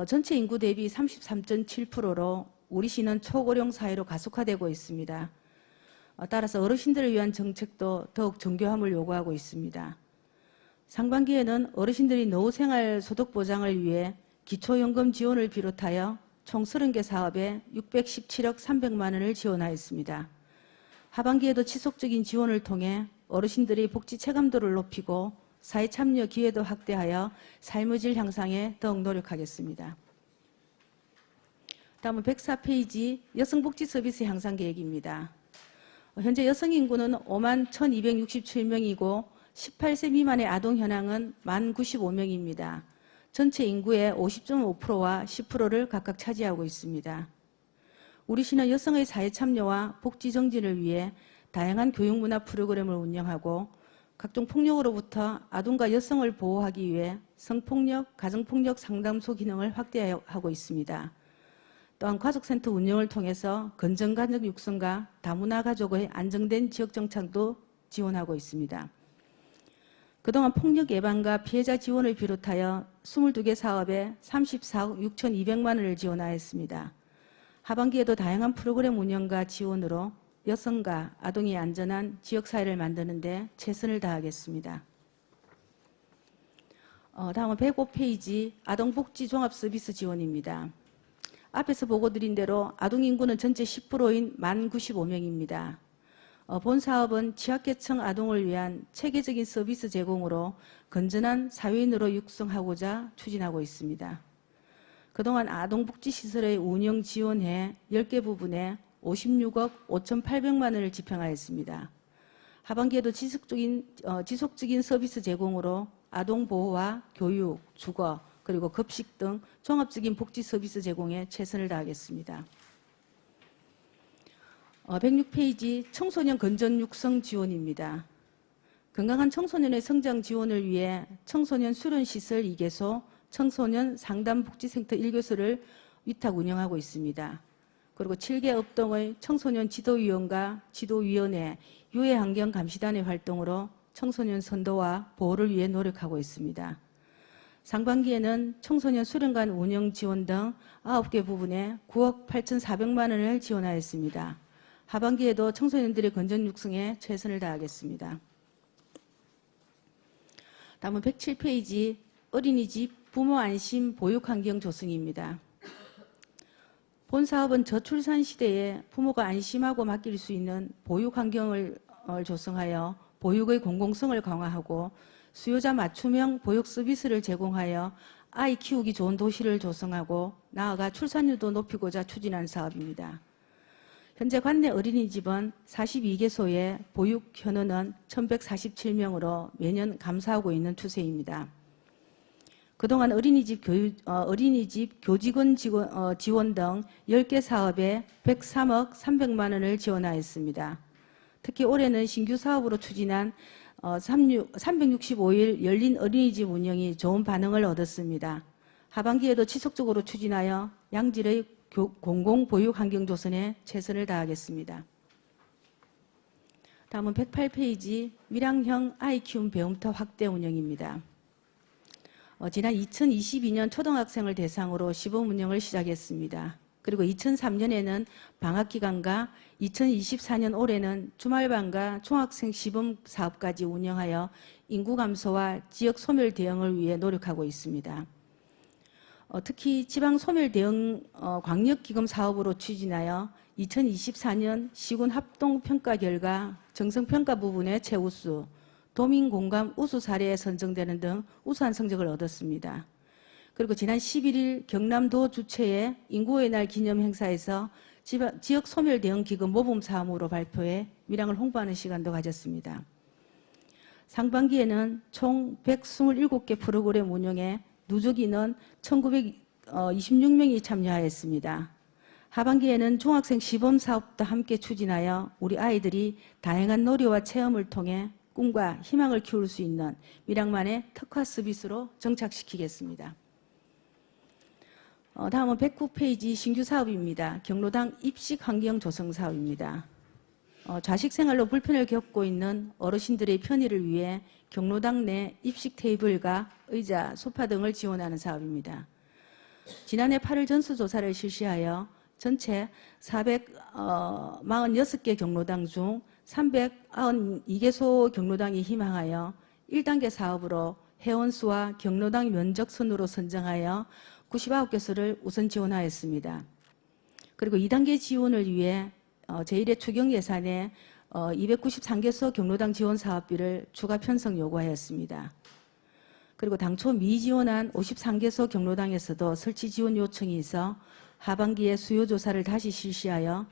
전체 인구 대비 33.7%로 우리 시는 초고령 사회로 가속화되고 있습니다. 따라서 어르신들을 위한 정책도 더욱 정교함을 요구하고 있습니다. 상반기에는 어르신들이 노후생활 소득 보장을 위해 기초연금 지원을 비롯하여 총 30개 사업에 617억 300만 원을 지원하였습니다. 하반기에도 지속적인 지원을 통해 어르신들의 복지 체감도를 높이고 사회 참여 기회도 확대하여 삶의 질 향상에 더욱 노력하겠습니다. 다음은 104페이지 여성복지 서비스 향상 계획입니다. 현재 여성 인구는 5만 1,267명이고 18세 미만의 아동 현황은 1만 95명입니다. 전체 인구의 50.5%와 10%를 각각 차지하고 있습니다. 우리 시는 여성의 사회 참여와 복지 정진을 위해 다양한 교육 문화 프로그램을 운영하고 각종 폭력으로부터 아동과 여성을 보호하기 위해 성폭력, 가정폭력 상담소 기능을 확대하고 있습니다. 또한 가족센터 운영을 통해서 건전가족 육성과 다문화 가족의 안정된 지역 정착도 지원하고 있습니다. 그동안 폭력 예방과 피해자 지원을 비롯하여 22개 사업에 34억 6,200만 원을 지원하였습니다. 하반기에도 다양한 프로그램 운영과 지원으로 여성과 아동이 안전한 지역사회를 만드는 데 최선을 다하겠습니다. 다음은 105페이지 아동복지 종합서비스 지원입니다. 앞에서 보고드린 대로 아동인구는 전체 10%인 1만 95명입니다. 본 사업은 취약계층 아동을 위한 체계적인 서비스 제공으로 건전한 사회인으로 육성하고자 추진하고 있습니다. 그동안 아동복지시설의 운영 지원에 10개 부분에 56억 5,800만 원을 집행하였습니다. 하반기에도 지속적인 서비스 제공으로 아동보호와 교육, 주거, 그리고 급식 등 종합적인 복지 서비스 제공에 최선을 다하겠습니다. 106페이지 청소년 건전 육성 지원입니다. 건강한 청소년의 성장 지원을 위해 청소년 수련시설 2개소, 청소년 상담복지센터 1개소를 위탁 운영하고 있습니다. 그리고 7개 업동의 청소년 지도위원과 지도위원회, 유해환경감시단의 활동으로 청소년 선도와 보호를 위해 노력하고 있습니다. 상반기에는 청소년 수련관 운영 지원 등 9개 부분에 9억 8,400만 원을 지원하였습니다. 하반기에도 청소년들의 건전 육성에 최선을 다하겠습니다. 다음은 107페이지 어린이집 부모 안심 보육 환경 조성입니다. 본 사업은 저출산 시대에 부모가 안심하고 맡길 수 있는 보육 환경을 조성하여 보육의 공공성을 강화하고 수요자 맞춤형 보육 서비스를 제공하여 아이 키우기 좋은 도시를 조성하고 나아가 출산율도 높이고자 추진한 사업입니다. 현재 관내 어린이집은 42개소에 보육 현원은 1,147명으로 매년 감소하고 있는 추세입니다. 그동안 어린이집 교직원 지원 등 10개 사업에 103억 300만 원을 지원하였습니다. 특히 올해는 신규 사업으로 추진한 365일 열린 어린이집 운영이 좋은 반응을 얻었습니다. 하반기에도 지속적으로 추진하여 양질의 공공보육 환경 조성에 최선을 다하겠습니다. 다음은 108페이지 밀양형 아이 키움 배움터 확대 운영입니다. 지난 2022년 초등학생을 대상으로 시범 운영을 시작했습니다. 그리고 2003년에는 방학기간과 2024년 올해는 주말반과 중학생 시범 사업까지 운영하여 인구 감소와 지역 소멸 대응을 위해 노력하고 있습니다. 특히 지방 소멸 대응 광역기금 사업으로 추진하여 2024년 시군 합동 평가 결과 정성 평가 부분의 최우수, 도민 공감 우수 사례에 선정되는 등 우수한 성적을 얻었습니다. 그리고 지난 11일 경남도 주최의 인구의 날 기념 행사에서 지역 소멸 대응 기금 모범 사업으로 발표해 밀양을 홍보하는 시간도 가졌습니다. 상반기에는 총 127개 프로그램 운영에 누적 인원 1926명이 참여하였습니다. 하반기에는 중학생 시범 사업도 함께 추진하여 우리 아이들이 다양한 놀이와 체험을 통해 꿈과 희망을 키울 수 있는 밀양만의 특화 서비스로 정착시키겠습니다. 다음은 109페이지 신규 사업입니다. 경로당 입식 환경 조성 사업입니다. 좌식 생활로 불편을 겪고 있는 어르신들의 편의를 위해 경로당 내 입식 테이블과 의자, 소파 등을 지원하는 사업입니다. 지난해 8월 전수조사를 실시하여 전체 446개 경로당 중 392개소 경로당이 희망하여 1단계 사업으로 회원수와 경로당 면적 순으로 선정하여 99개소를 우선 지원하였습니다. 그리고 2단계 지원을 위해 제1회 추경 예산에 293개소 경로당 지원 사업비를 추가 편성 요구하였습니다. 그리고 당초 미지원한 53개소 경로당에서도 설치 지원 요청이 있어 하반기에 수요 조사를 다시 실시하여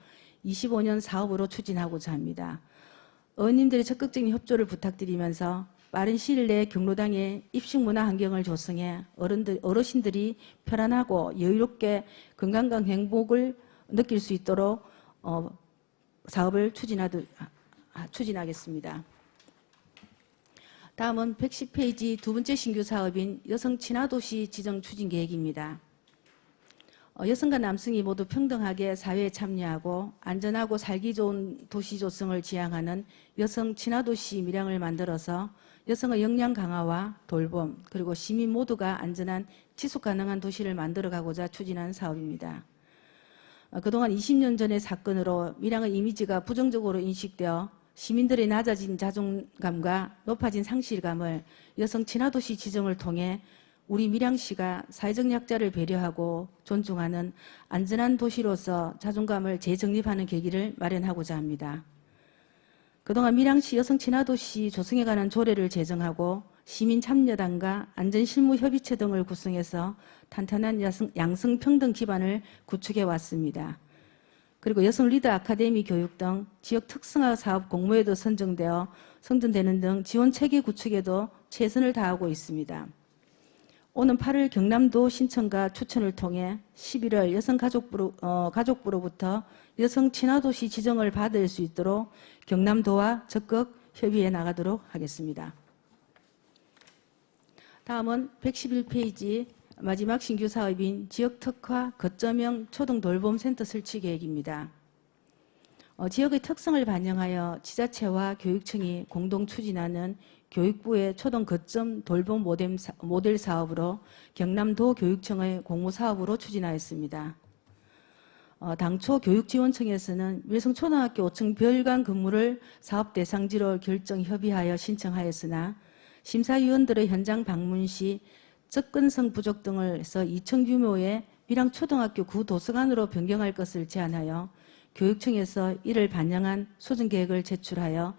25년 사업으로 추진하고자 합니다. 의원님들의 적극적인 협조를 부탁드리면서 빠른 시일 내에 경로당의 입식 문화 환경을 조성해 어르신들이 편안하고 여유롭게 건강과 행복을 느낄 수 있도록 사업을 추진하겠습니다. 다음은 110페이지 두 번째 신규 사업인 여성 친화도시 지정 추진 계획입니다. 여성과 남성이 모두 평등하게 사회에 참여하고 안전하고 살기 좋은 도시 조성을 지향하는 여성 친화도시 밀양을 만들어서 여성의 역량 강화와 돌봄 그리고 시민 모두가 안전한 지속 가능한 도시를 만들어가고자 추진한 사업입니다. 그동안 20년 전의 사건으로 밀양의 이미지가 부정적으로 인식되어 시민들의 낮아진 자존감과 높아진 상실감을 여성 친화도시 지정을 통해 우리 밀양시가 사회적 약자를 배려하고 존중하는 안전한 도시로서 자존감을 재정립하는 계기를 마련하고자 합니다. 그동안 밀양시 여성 친화도시 조성에 관한 조례를 제정하고 시민참여단과 안전실무협의체 등을 구성해서 탄탄한 양성평등 기반을 구축해 왔습니다. 그리고 여성 리더 아카데미 교육 등 지역 특성화 사업 공모에도 선정되는 등 지원 체계 구축에도 최선을 다하고 있습니다. 오는 8월 경남도 신청과 추천을 통해 11월 여성가족부로부터 여성 친화도시 지정을 받을 수 있도록 경남도와 적극 협의해 나가도록 하겠습니다. 다음은 111페이지 마지막 신규 사업인 지역특화 거점형 초등돌봄센터 설치 계획입니다. 지역의 특성을 반영하여 지자체와 교육청이 공동 추진하는 교육부의 초등 거점 돌봄 모델 사업으로 경남도 교육청의 공모사업으로 추진하였습니다. 당초 교육지원청에서는 밀성초등학교 5층 별관 건물을 사업 대상지로 결정 협의하여 신청하였으나 심사위원들의 현장 방문 시 접근성 부족 등을 해서 2층 규모의 밀양초등학교 구도서관으로 변경할 것을 제안하여 교육청에서 이를 반영한 수정계획을 제출하여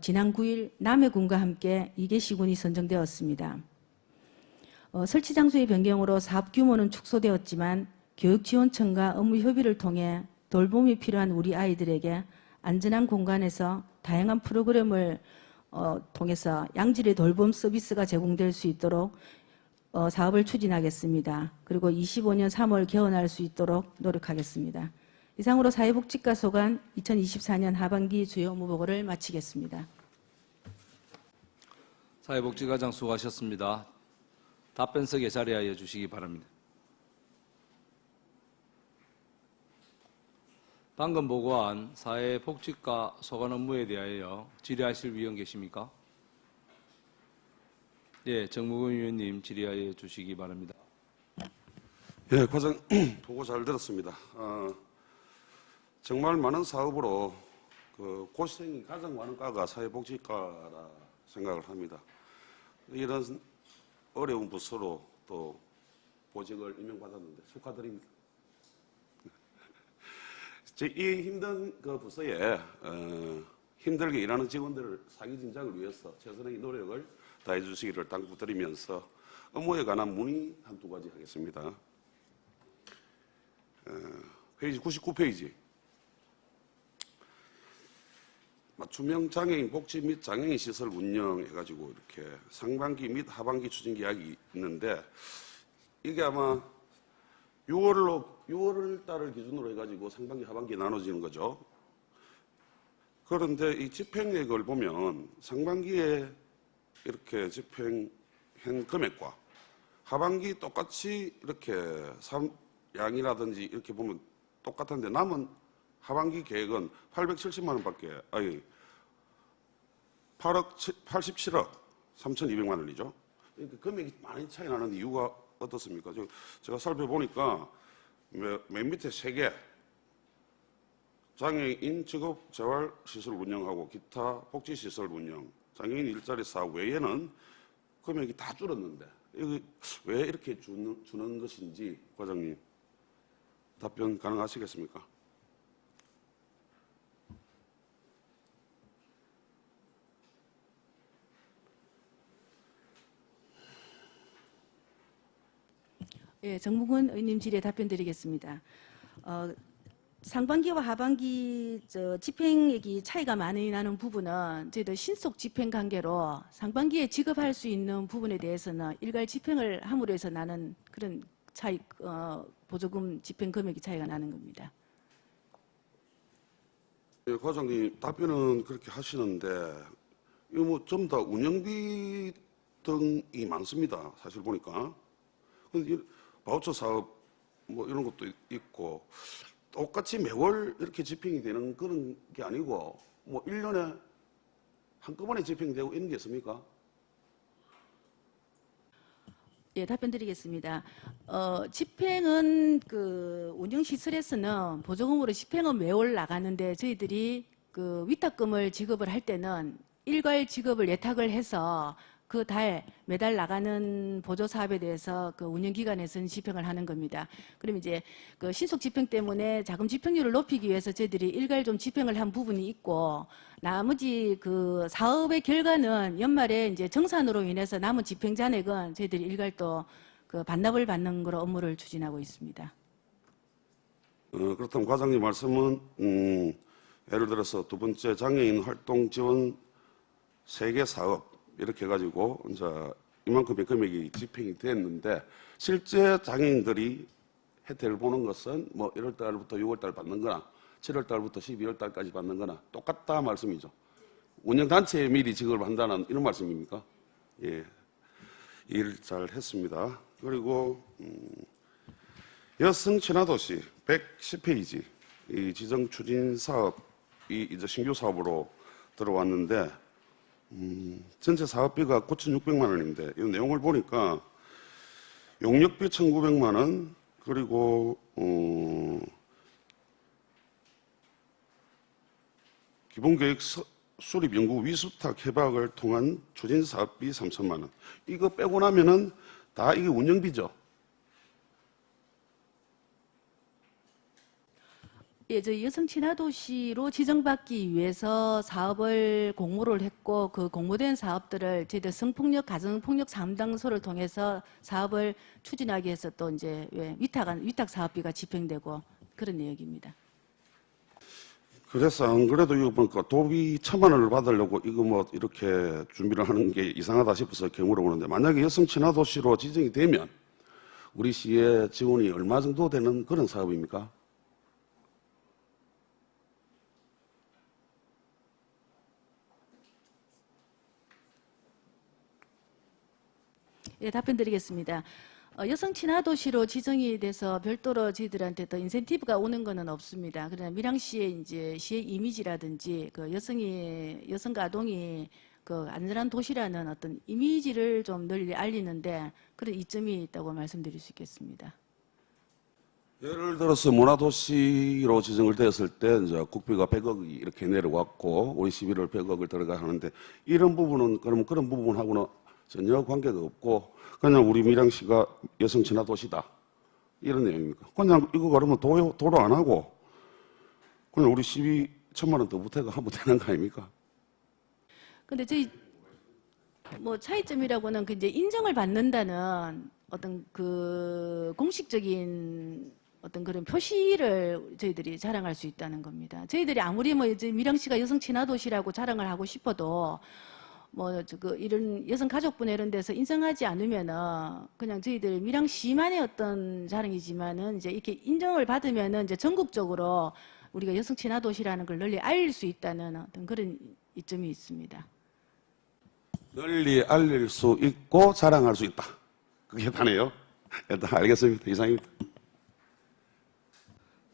지난 9일 남해군과 함께 2개 시군이 선정되었습니다. 설치 장소의 변경으로 사업 규모는 축소되었지만 교육지원청과 업무 협의를 통해 돌봄이 필요한 우리 아이들에게 안전한 공간에서 다양한 프로그램을 통해서 양질의 돌봄 서비스가 제공될 수 있도록 사업을 추진하겠습니다. 그리고 25년 3월 개원할 수 있도록 노력하겠습니다. 이상으로 사회복지과 소관 2024년 하반기 주요 업무 보고를 마치겠습니다. 사회복지과장 수고하셨습니다. 답변석에 자리하여 주시기 바랍니다. 방금 보고한 사회복지과 소관 업무에 대하여 질의하실 위원 계십니까? 예, 정무근 위원님 질의하여 주시기 바랍니다. 예, 과장 보고 잘 들었습니다. 정말 많은 사업으로 그 고시생이 가장 많은 과가 사회복지과라 생각을 합니다. 이런 어려운 부서로 또 보직을 임명받았는데 축하드립니다. 이 힘든 그 부서에 힘들게 일하는 직원들을 사기 진작을 위해서 최선의 노력을 다해 주시기를 당부드리면서 업무에 관한 문의 한두 가지 하겠습니다. 페이지 99페이지. 맞춤형 장애인 복지 및 장애인 시설 운영해가지고 이렇게 상반기 및 하반기 추진 계약이 있는데 이게 아마 6월 달을 기준으로 해가지고 상반기, 하반기 나눠지는 거죠. 그런데 이 집행액을 보면 상반기에 이렇게 집행한 금액과 하반기 똑같이 이렇게 양이라든지 이렇게 보면 똑같은데 남은 하반기 계획은 870만 원밖에, 아니, 87억 3,200만 원이죠. 그러니까 금액이 많이 차이 나는 이유가 어떻습니까? 제가 살펴보니까 맨 밑에 3개, 장애인 직업 재활 시설 운영하고 기타 복지 시설 운영, 장애인 일자리 사업 외에는 금액이 다 줄었는데 이게 왜 이렇게 주는 것인지 과장님 답변 가능하시겠습니까? 예, 정무근 의원님 질의에 답변드리겠습니다. 상반기와 하반기 집행액이 차이가 많이 나는 부분은 저희들 신속 집행 관계로 상반기에 지급할 수 있는 부분에 대해서는 일괄 집행을 함으로 해서 나는 그런 차이, 보조금 집행 금액이 차이가 나는 겁니다. 예, 과장님 답변은 그렇게 하시는데 이거 뭐 좀 다 운영비 등이 많습니다. 사실 보니까. 근데 바우처 사업 뭐 이런 것도 있고 똑같이 매월 이렇게 집행이 되는 그런 게 아니고 뭐 1년에 한꺼번에 집행되고 이런 게 있습니까? 예, 답변드리겠습니다. 집행은 그 운영시설에서는 보조금으로 집행은 매월 나가는데 저희들이 그 위탁금을 지급을 할 때는 일괄 지급을 예탁을 해서 그 매달 나가는 보조 사업에 대해서 그 운영기관에서는 집행을 하는 겁니다. 그럼 이제 그 신속 집행 때문에 자금 집행률을 높이기 위해서 저희들이 일괄 좀 집행을 한 부분이 있고 나머지 그 사업의 결과는 연말에 이제 정산으로 인해서 남은 집행 잔액은 저희들이 일괄 또 그 반납을 받는 거로 업무를 추진하고 있습니다. 그렇다면 과장님 말씀은 예를 들어서 두 번째 장애인 활동 지원 3개 사업 이렇게 해가지고 이제 이만큼의 금액이 집행이 됐는데 실제 장애인들이 혜택을 보는 것은 뭐 1월 달부터 6월 달 받는 거나 7월 달부터 12월 달까지 받는 거나 똑같다 말씀이죠. 운영단체에 미리 지급을 한다는 이런 말씀입니까? 예. 일 잘 했습니다. 그리고 여성 친화도시 110페이지 이 지정 추진 사업이 이제 신규 사업으로 들어왔는데 전체 사업비가 9,600만 원인데 이 내용을 보니까 용역비 1,900만 원 그리고 기본계획 수립 연구 위수탁 해박을 통한 추진 사업비 3천만 원. 이거 빼고 나면은 다 이게 운영비죠. 예, 저희 여성 친화도시로 지정받기 위해서 사업을 공모를 했고 그 공모된 사업들을 저희들 성폭력 가정폭력 상담소를 통해서 사업을 추진하기 위해서 또 이제 위탁 사업비가 집행되고 그런 내역입니다. 그래서 안 그래도 이거 보니까 도비 1,000만 원을 받으려고 이거 뭐 이렇게 준비를 하는 게 이상하다 싶어서 이렇게 물어보는데 만약에 여성 친화도시로 지정이 되면 우리 시의 지원이 얼마 정도 되는 그런 사업입니까? 예, 답변드리겠습니다. 여성 친화도시로 지정이 돼서 별도로 저희들한테 더 인센티브가 오는 것은 없습니다. 그러나 밀양시의 이제 시의 이미지라든지 그 여성과 아동이 그 안전한 도시라는 어떤 이미지를 좀 널리 알리는데 그런 이점이 있다고 말씀드릴 수 있겠습니다. 예를 들어서 문화도시로 지정을 되었을 때 이제 국비가 100억이 이렇게 내려왔고 우리 11월 100억을 들어가 하는데 이런 부분은 그러면 그런 부분하고는 전혀 관계가 없고 그냥 우리 밀양시가 여성 친화 도시다 이런 내용입니까? 그냥 이거 그러면 도로 안 하고 그냥 우리 12천만 원 더 보태고 하면 되는 거 아닙니까? 근데 저희 뭐 차이점이라고는 그 이제 인정을 받는다는 어떤 그 공식적인 어떤 그런 표시를 저희들이 자랑할 수 있다는 겁니다. 저희들이 아무리 뭐 이제 밀양시가 여성 친화 도시라고 자랑을 하고 싶어도 뭐 그 이런 여성 가족부나 이런 데서 인정하지 않으면은 그냥 저희들 밀양시만의 어떤 자랑이지만은 이제 이렇게 인정을 받으면은 이제 전국적으로 우리가 여성 친화 도시라는 걸 널리 알릴 수 있다는 어떤 그런 이점이 있습니다. 널리 알릴 수 있고 자랑할 수 있다. 그게 다네요. 일단 알겠습니다. 이상입니다.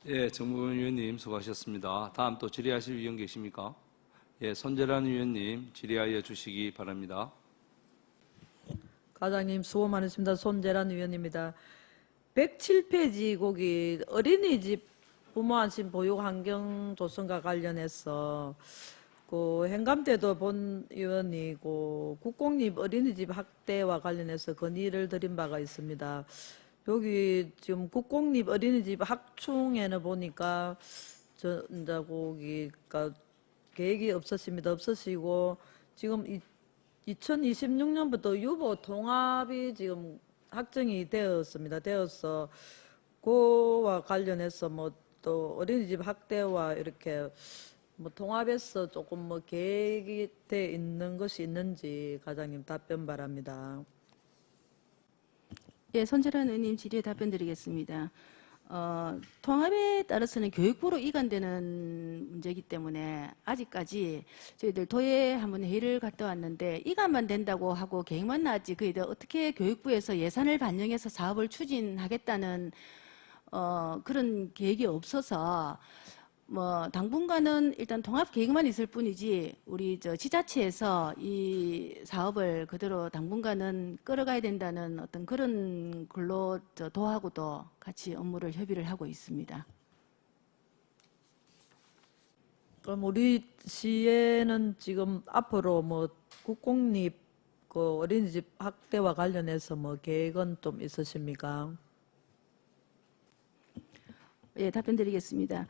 예, 정무원 위원님 수고하셨습니다. 다음 또 질의하실 위원 계십니까? 예, 손재란 위원님 질의하여 주시기 바랍니다. 과장님 수고 많으십니다. 손재란 의원입니다. 107페이지 거기 어린이집 부모안심 보육 환경 조성과 관련해서 그 행감 때도 본 의원이고 국공립 어린이집 학대와 관련해서 건의를 드린 바가 있습니다. 여기 지금 국공립 어린이집 학충에는 보니까 저 이제 거기가 계획이 없으십니다. 없으시고 지금 2026년부터 유보 통합이 지금 확정이 되었습니다. 되어서 그와 관련해서 뭐 또 어린이집 학대와 이렇게 뭐 통합해서 조금 뭐 계획이 돼 있는 것이 있는지 과장님 답변 바랍니다. 예, 손재란 의원님 질의에 답변드리겠습니다. 통합에 따라서는 교육부로 이관되는 문제이기 때문에 아직까지 저희들 도에 한번 회의를 갔다 왔는데 이관만 된다고 하고 계획만 나왔지 그에 대해 어떻게 교육부에서 예산을 반영해서 사업을 추진하겠다는 그런 계획이 없어서 뭐 당분간은 일단 통합 계획만 있을 뿐이지 우리 저 지자체에서 이 사업을 그대로 당분간은 끌어가야 된다는 어떤 그런 근로 저 도하고도 같이 업무를 협의를 하고 있습니다. 그럼 우리 시에는 지금 앞으로 뭐 국공립 그 어린이집 학대와 관련해서 뭐 계획은 좀 있으십니까? 예, 답변드리겠습니다.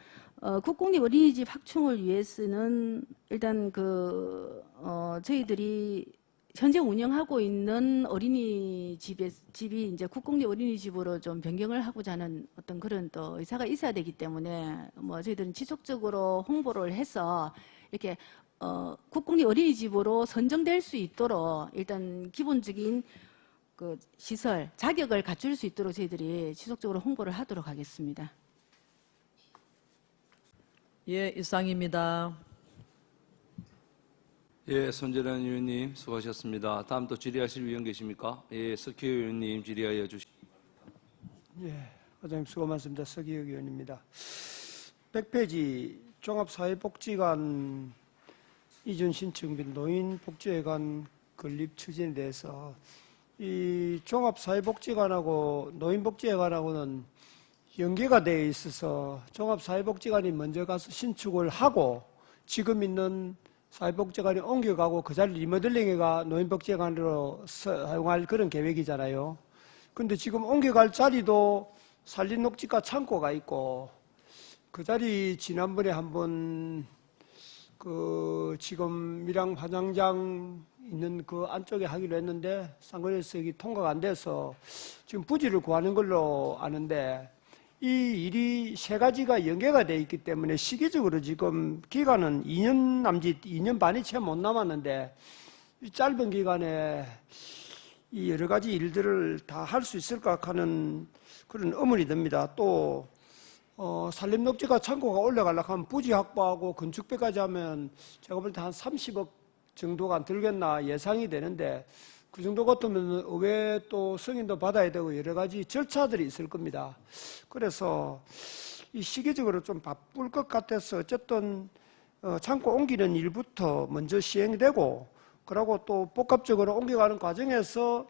국공립 어린이집 확충을 위해서는 일단 저희들이 현재 운영하고 있는 집이 이제 국공립 어린이집으로 좀 변경을 하고자 하는 어떤 그런 또 의사가 있어야 되기 때문에 뭐 저희들은 지속적으로 홍보를 해서 이렇게 국공립 어린이집으로 선정될 수 있도록 일단 기본적인 그 시설 자격을 갖출 수 있도록 저희들이 지속적으로 홍보를 하도록 하겠습니다. 예, 이상입니다. 예, 손재란 위원님 수고하셨습니다. 다음 또 질의하실 위원 계십니까? 예, 석희 의원님 질의하여 주시기 예, 과장님 수고 많습니다. 서기혁 의원입니다. 100페이지 종합사회복지관 이전 신청 및 노인복지회관 건립 추진에 대해서 이 종합사회복지관하고 노인복지회관하고는 연계가 되어 있어서 종합사회복지관이 먼저 가서 신축을 하고 지금 있는 사회복지관이 옮겨가고 그 자리 리모델링해가 노인복지관으로 사용할 그런 계획이잖아요. 근데 지금 옮겨갈 자리도 산림녹지가 창고가 있고 그 자리 지난번에 한번 그 지금 밀양 화장장 있는 그 안쪽에 하기로 했는데 상권에서 여기 통과가 안 돼서 지금 부지를 구하는 걸로 아는데 이 일이 세 가지가 연계가 되어 있기 때문에 시기적으로 지금 기간은 2년 남짓, 2년 반이 채 못 남았는데 이 짧은 기간에 이 여러 가지 일들을 다 할 수 있을까 하는 그런 의문이 듭니다. 또 산림녹지가 창고가 올라가려고 하면 부지 확보하고 건축비까지 하면 제가 볼 때 한 30억 정도가 들겠나 예상이 되는데 그 정도 같으면 의회 또 승인도 받아야 되고 여러 가지 절차들이 있을 겁니다. 그래서 이 시기적으로 좀 바쁠 것 같아서 어쨌든 창고 옮기는 일부터 먼저 시행되고 그러고 또 복합적으로 옮겨가는 과정에서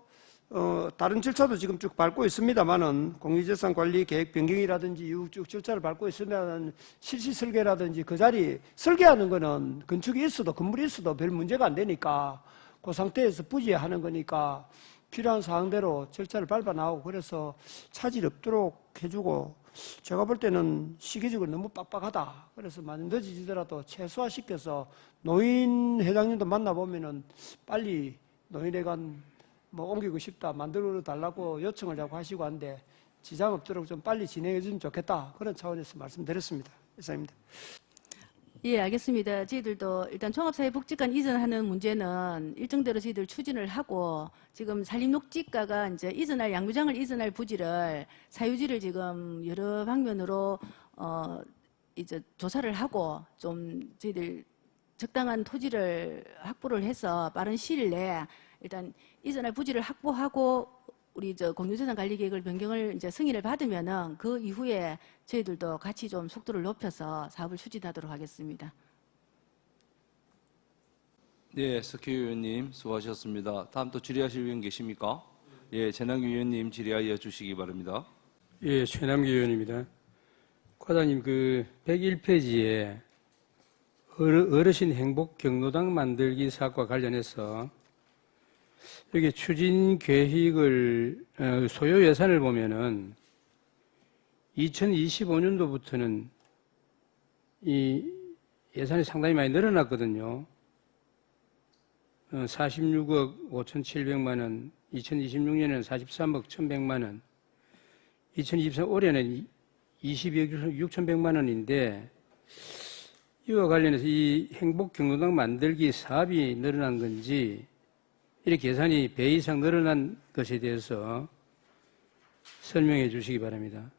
다른 절차도 지금 쭉 밟고 있습니다만은 공유재산 관리 계획 변경이라든지 이후 쭉 절차를 밟고 있으면 실시 설계라든지 그 자리 설계하는 거는 건축이 있어도 건물이 있어도 별 문제가 안 되니까 그 상태에서 부지하는 거니까 필요한 사항대로 절차를 밟아 나오고 그래서 차질 없도록 해주고 제가 볼 때는 시기적으로 너무 빡빡하다. 그래서 많이 늦어지더라도 최소화시켜서 노인 회장님도 만나보면은 빨리 노인회관 뭐 옮기고 싶다 만들어 달라고 요청을 하고 하시고 한데 지장 없도록 좀 빨리 진행해 주면 좋겠다. 그런 차원에서 말씀드렸습니다. 이상입니다. 예, 알겠습니다. 저희들도 일단 종합사회복지관 이전하는 문제는 일정대로 저희들 추진을 하고 지금 산림녹지과가 이제 이전할 양묘장을 이전할 부지를 사유지를 지금 여러 방면으로 이제 조사를 하고 좀 저희들 적당한 토지를 확보를 해서 빠른 시일 내에 일단 이전할 부지를 확보하고 우리 공유재산 관리 계획을 변경을 이제 승인을 받으면은 그 이후에 저희들도 같이 좀 속도를 높여서 사업을 추진하도록 하겠습니다. 네, 석희 의원님 수고하셨습니다. 다음 또 질의하실 의원 계십니까? 예, 전남기 의원님 질의하여 주시기 바랍니다. 예, 최남기 의원입니다. 과장님, 그 101페이지에 어르신 행복 경로당 만들기 사업과 관련해서 여기 추진 계획을 소요 예산을 보면은 2025년도부터는 이 예산이 상당히 많이 늘어났거든요. 46억 5,700만 원, 2026년에는 43억 1,100만 원, 2023 올해는 22억 6,100만 원인데 이와 관련해서 이 행복 경로당 만들기 사업이 늘어난 건지 이렇게 예산이 배 이상 늘어난 것에 대해서 설명해 주시기 바랍니다.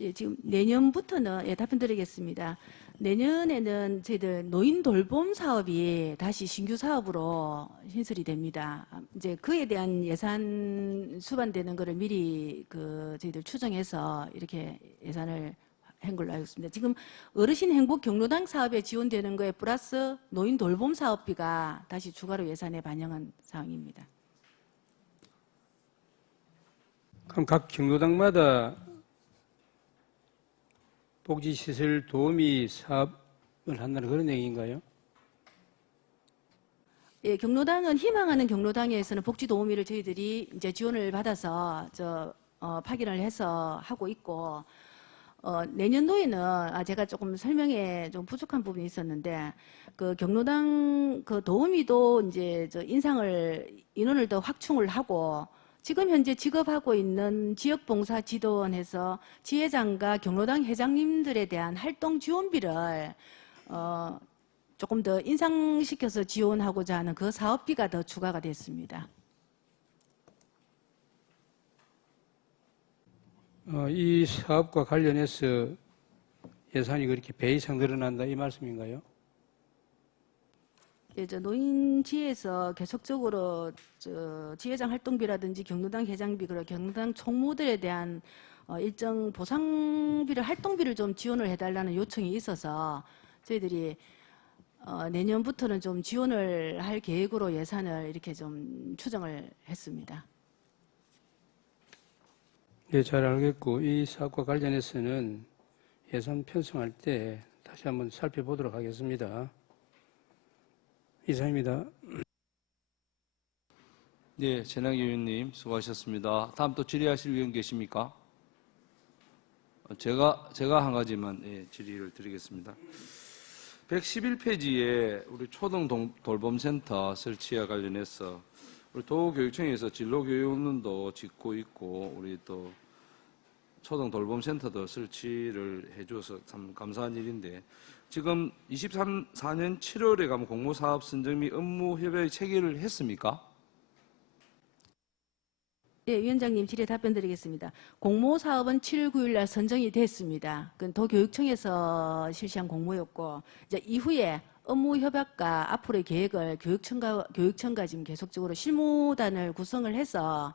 예, 지금 내년부터는 예, 답변드리겠습니다. 내년에는 저희들 노인 돌봄 사업이 다시 신규 사업으로 신설이 됩니다. 이제 그에 대한 예산 수반되는 것을 미리 저희들 추정해서 이렇게 예산을 한 걸로 알고 있습니다. 지금 어르신 행복 경로당 사업에 지원되는 거에 플러스 노인 돌봄 사업비가 다시 추가로 예산에 반영한 사항입니다. 그럼 각 경로당마다 복지시설 도우미 사업을 한다는 그런 얘기인가요? 예, 경로당은 희망하는 경로당에서는 복지 도우미를 저희들이 이제 지원을 받아서 파견을 해서 하고 있고 내년도에는 제가 조금 설명에 좀 부족한 부분이 있었는데 그 경로당 그 도우미도 이제 인원을 더 확충을 하고 지금 현재 지급하고 있는 지역봉사 지도원에서 지회장과 경로당 회장님들에 대한 활동 지원비를 조금 더 인상시켜서 지원하고자 하는 그 사업비가 더 추가가 됐습니다. 이 사업과 관련해서 예산이 그렇게 배 이상 늘어난다 이 말씀인가요? 예, 노인지에서 계속적으로 지회장 활동비라든지 경로당 회장비 그리고 경로당 총무들에 대한 일정 보상비를 활동비를 좀 지원을 해달라는 요청이 있어서 저희들이 내년부터는 좀 지원을 할 계획으로 예산을 이렇게 좀 추정을 했습니다. 네, 잘 알겠고 이 사업과 관련해서는 예산 편성할 때 다시 한번 살펴보도록 하겠습니다. 이상입니다. 네, 전남기 의원님 수고하셨습니다. 다음 또 질의하실 의원 계십니까? 제가 한 가지만 질의를 드리겠습니다. 111페이지에 우리 초등 돌봄센터 설치와 관련해서 우리 도교육청에서 진로교육론도 짓고 있고 우리 또 초등 돌봄센터도 설치를 해줘서 참 감사한 일인데 지금 24년 7월에 가면 공모사업 선정 및 업무 협약에 체결을 했습니까? 예, 위원장님 질의 답변드리겠습니다. 공모사업은 7월 9일 날 선정이 됐습니다. 그건 도교육청에서 실시한 공모였고 이제 이후에 업무 협약과 앞으로의 계획을 교육청과 지금 계속적으로 실무단을 구성을 해서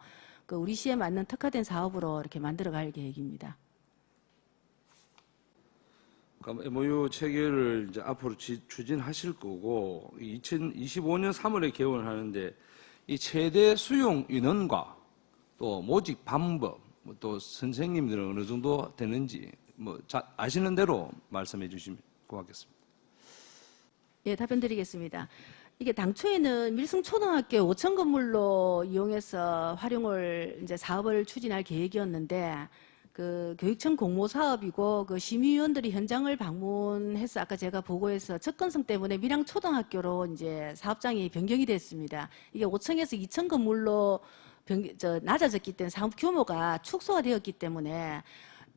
우리 시에 맞는 특화된 사업으로 이렇게 만들어갈 계획입니다. 그럼 MOU 체결을 이제 앞으로 추진하실 거고 2025년 3월에 개원을 하는데 이 최대 수용 인원과 또 모집 방법, 또 선생님들은 어느 정도 되는지 아시는 대로 말씀해 주시면 고맙겠습니다. 예, 답변 드리겠습니다. 이게 당초에는 밀승초등학교 5천 건물로 이용해서 활용을 이제 사업을 추진할 계획이었는데 그 교육청 공모 사업이고 그 심의위원들이 현장을 방문해서 아까 제가 보고해서 접근성 때문에 밀양초등학교로 이제 사업장이 변경이 됐습니다. 이게 5층에서 2천 건물로 낮아졌기 때문에 사업 규모가 축소가 되었기 때문에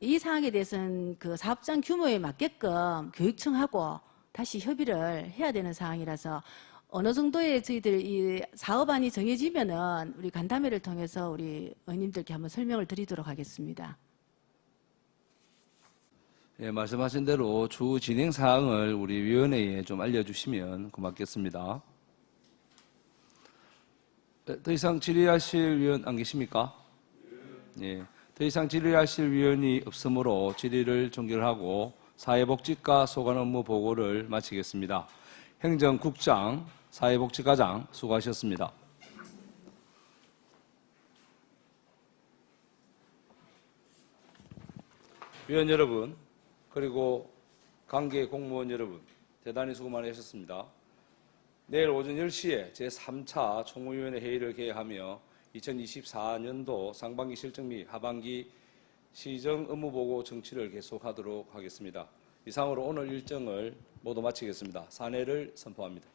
이 사항에 대해서는 그 사업장 규모에 맞게끔 교육청하고 다시 협의를 해야 되는 사항이라서 어느 정도의 저희들 이 사업안이 정해지면은 우리 간담회를 통해서 우리 의원님들께 한번 설명을 드리도록 하겠습니다. 예, 말씀하신 대로 추후 진행 사항을 우리 위원회에 좀 알려주시면 고맙겠습니다. 더 이상 질의하실 위원 안 계십니까? 예, 더 이상 질의하실 위원이 없으므로 질의를 종결하고 사회복지과 소관 업무 보고를 마치겠습니다. 행정국장, 사회복지과장 수고하셨습니다. 위원 여러분, 그리고 관계 공무원 여러분, 대단히 수고 많이 하셨습니다. 내일 오전 10시에 제3차 총무위원회 회의를 개최하며 2024년도 상반기 실적 및 하반기 시정 업무보고 정치를 계속하도록 하겠습니다. 이상으로 오늘 일정을 모두 마치겠습니다. 사내를 선포합니다.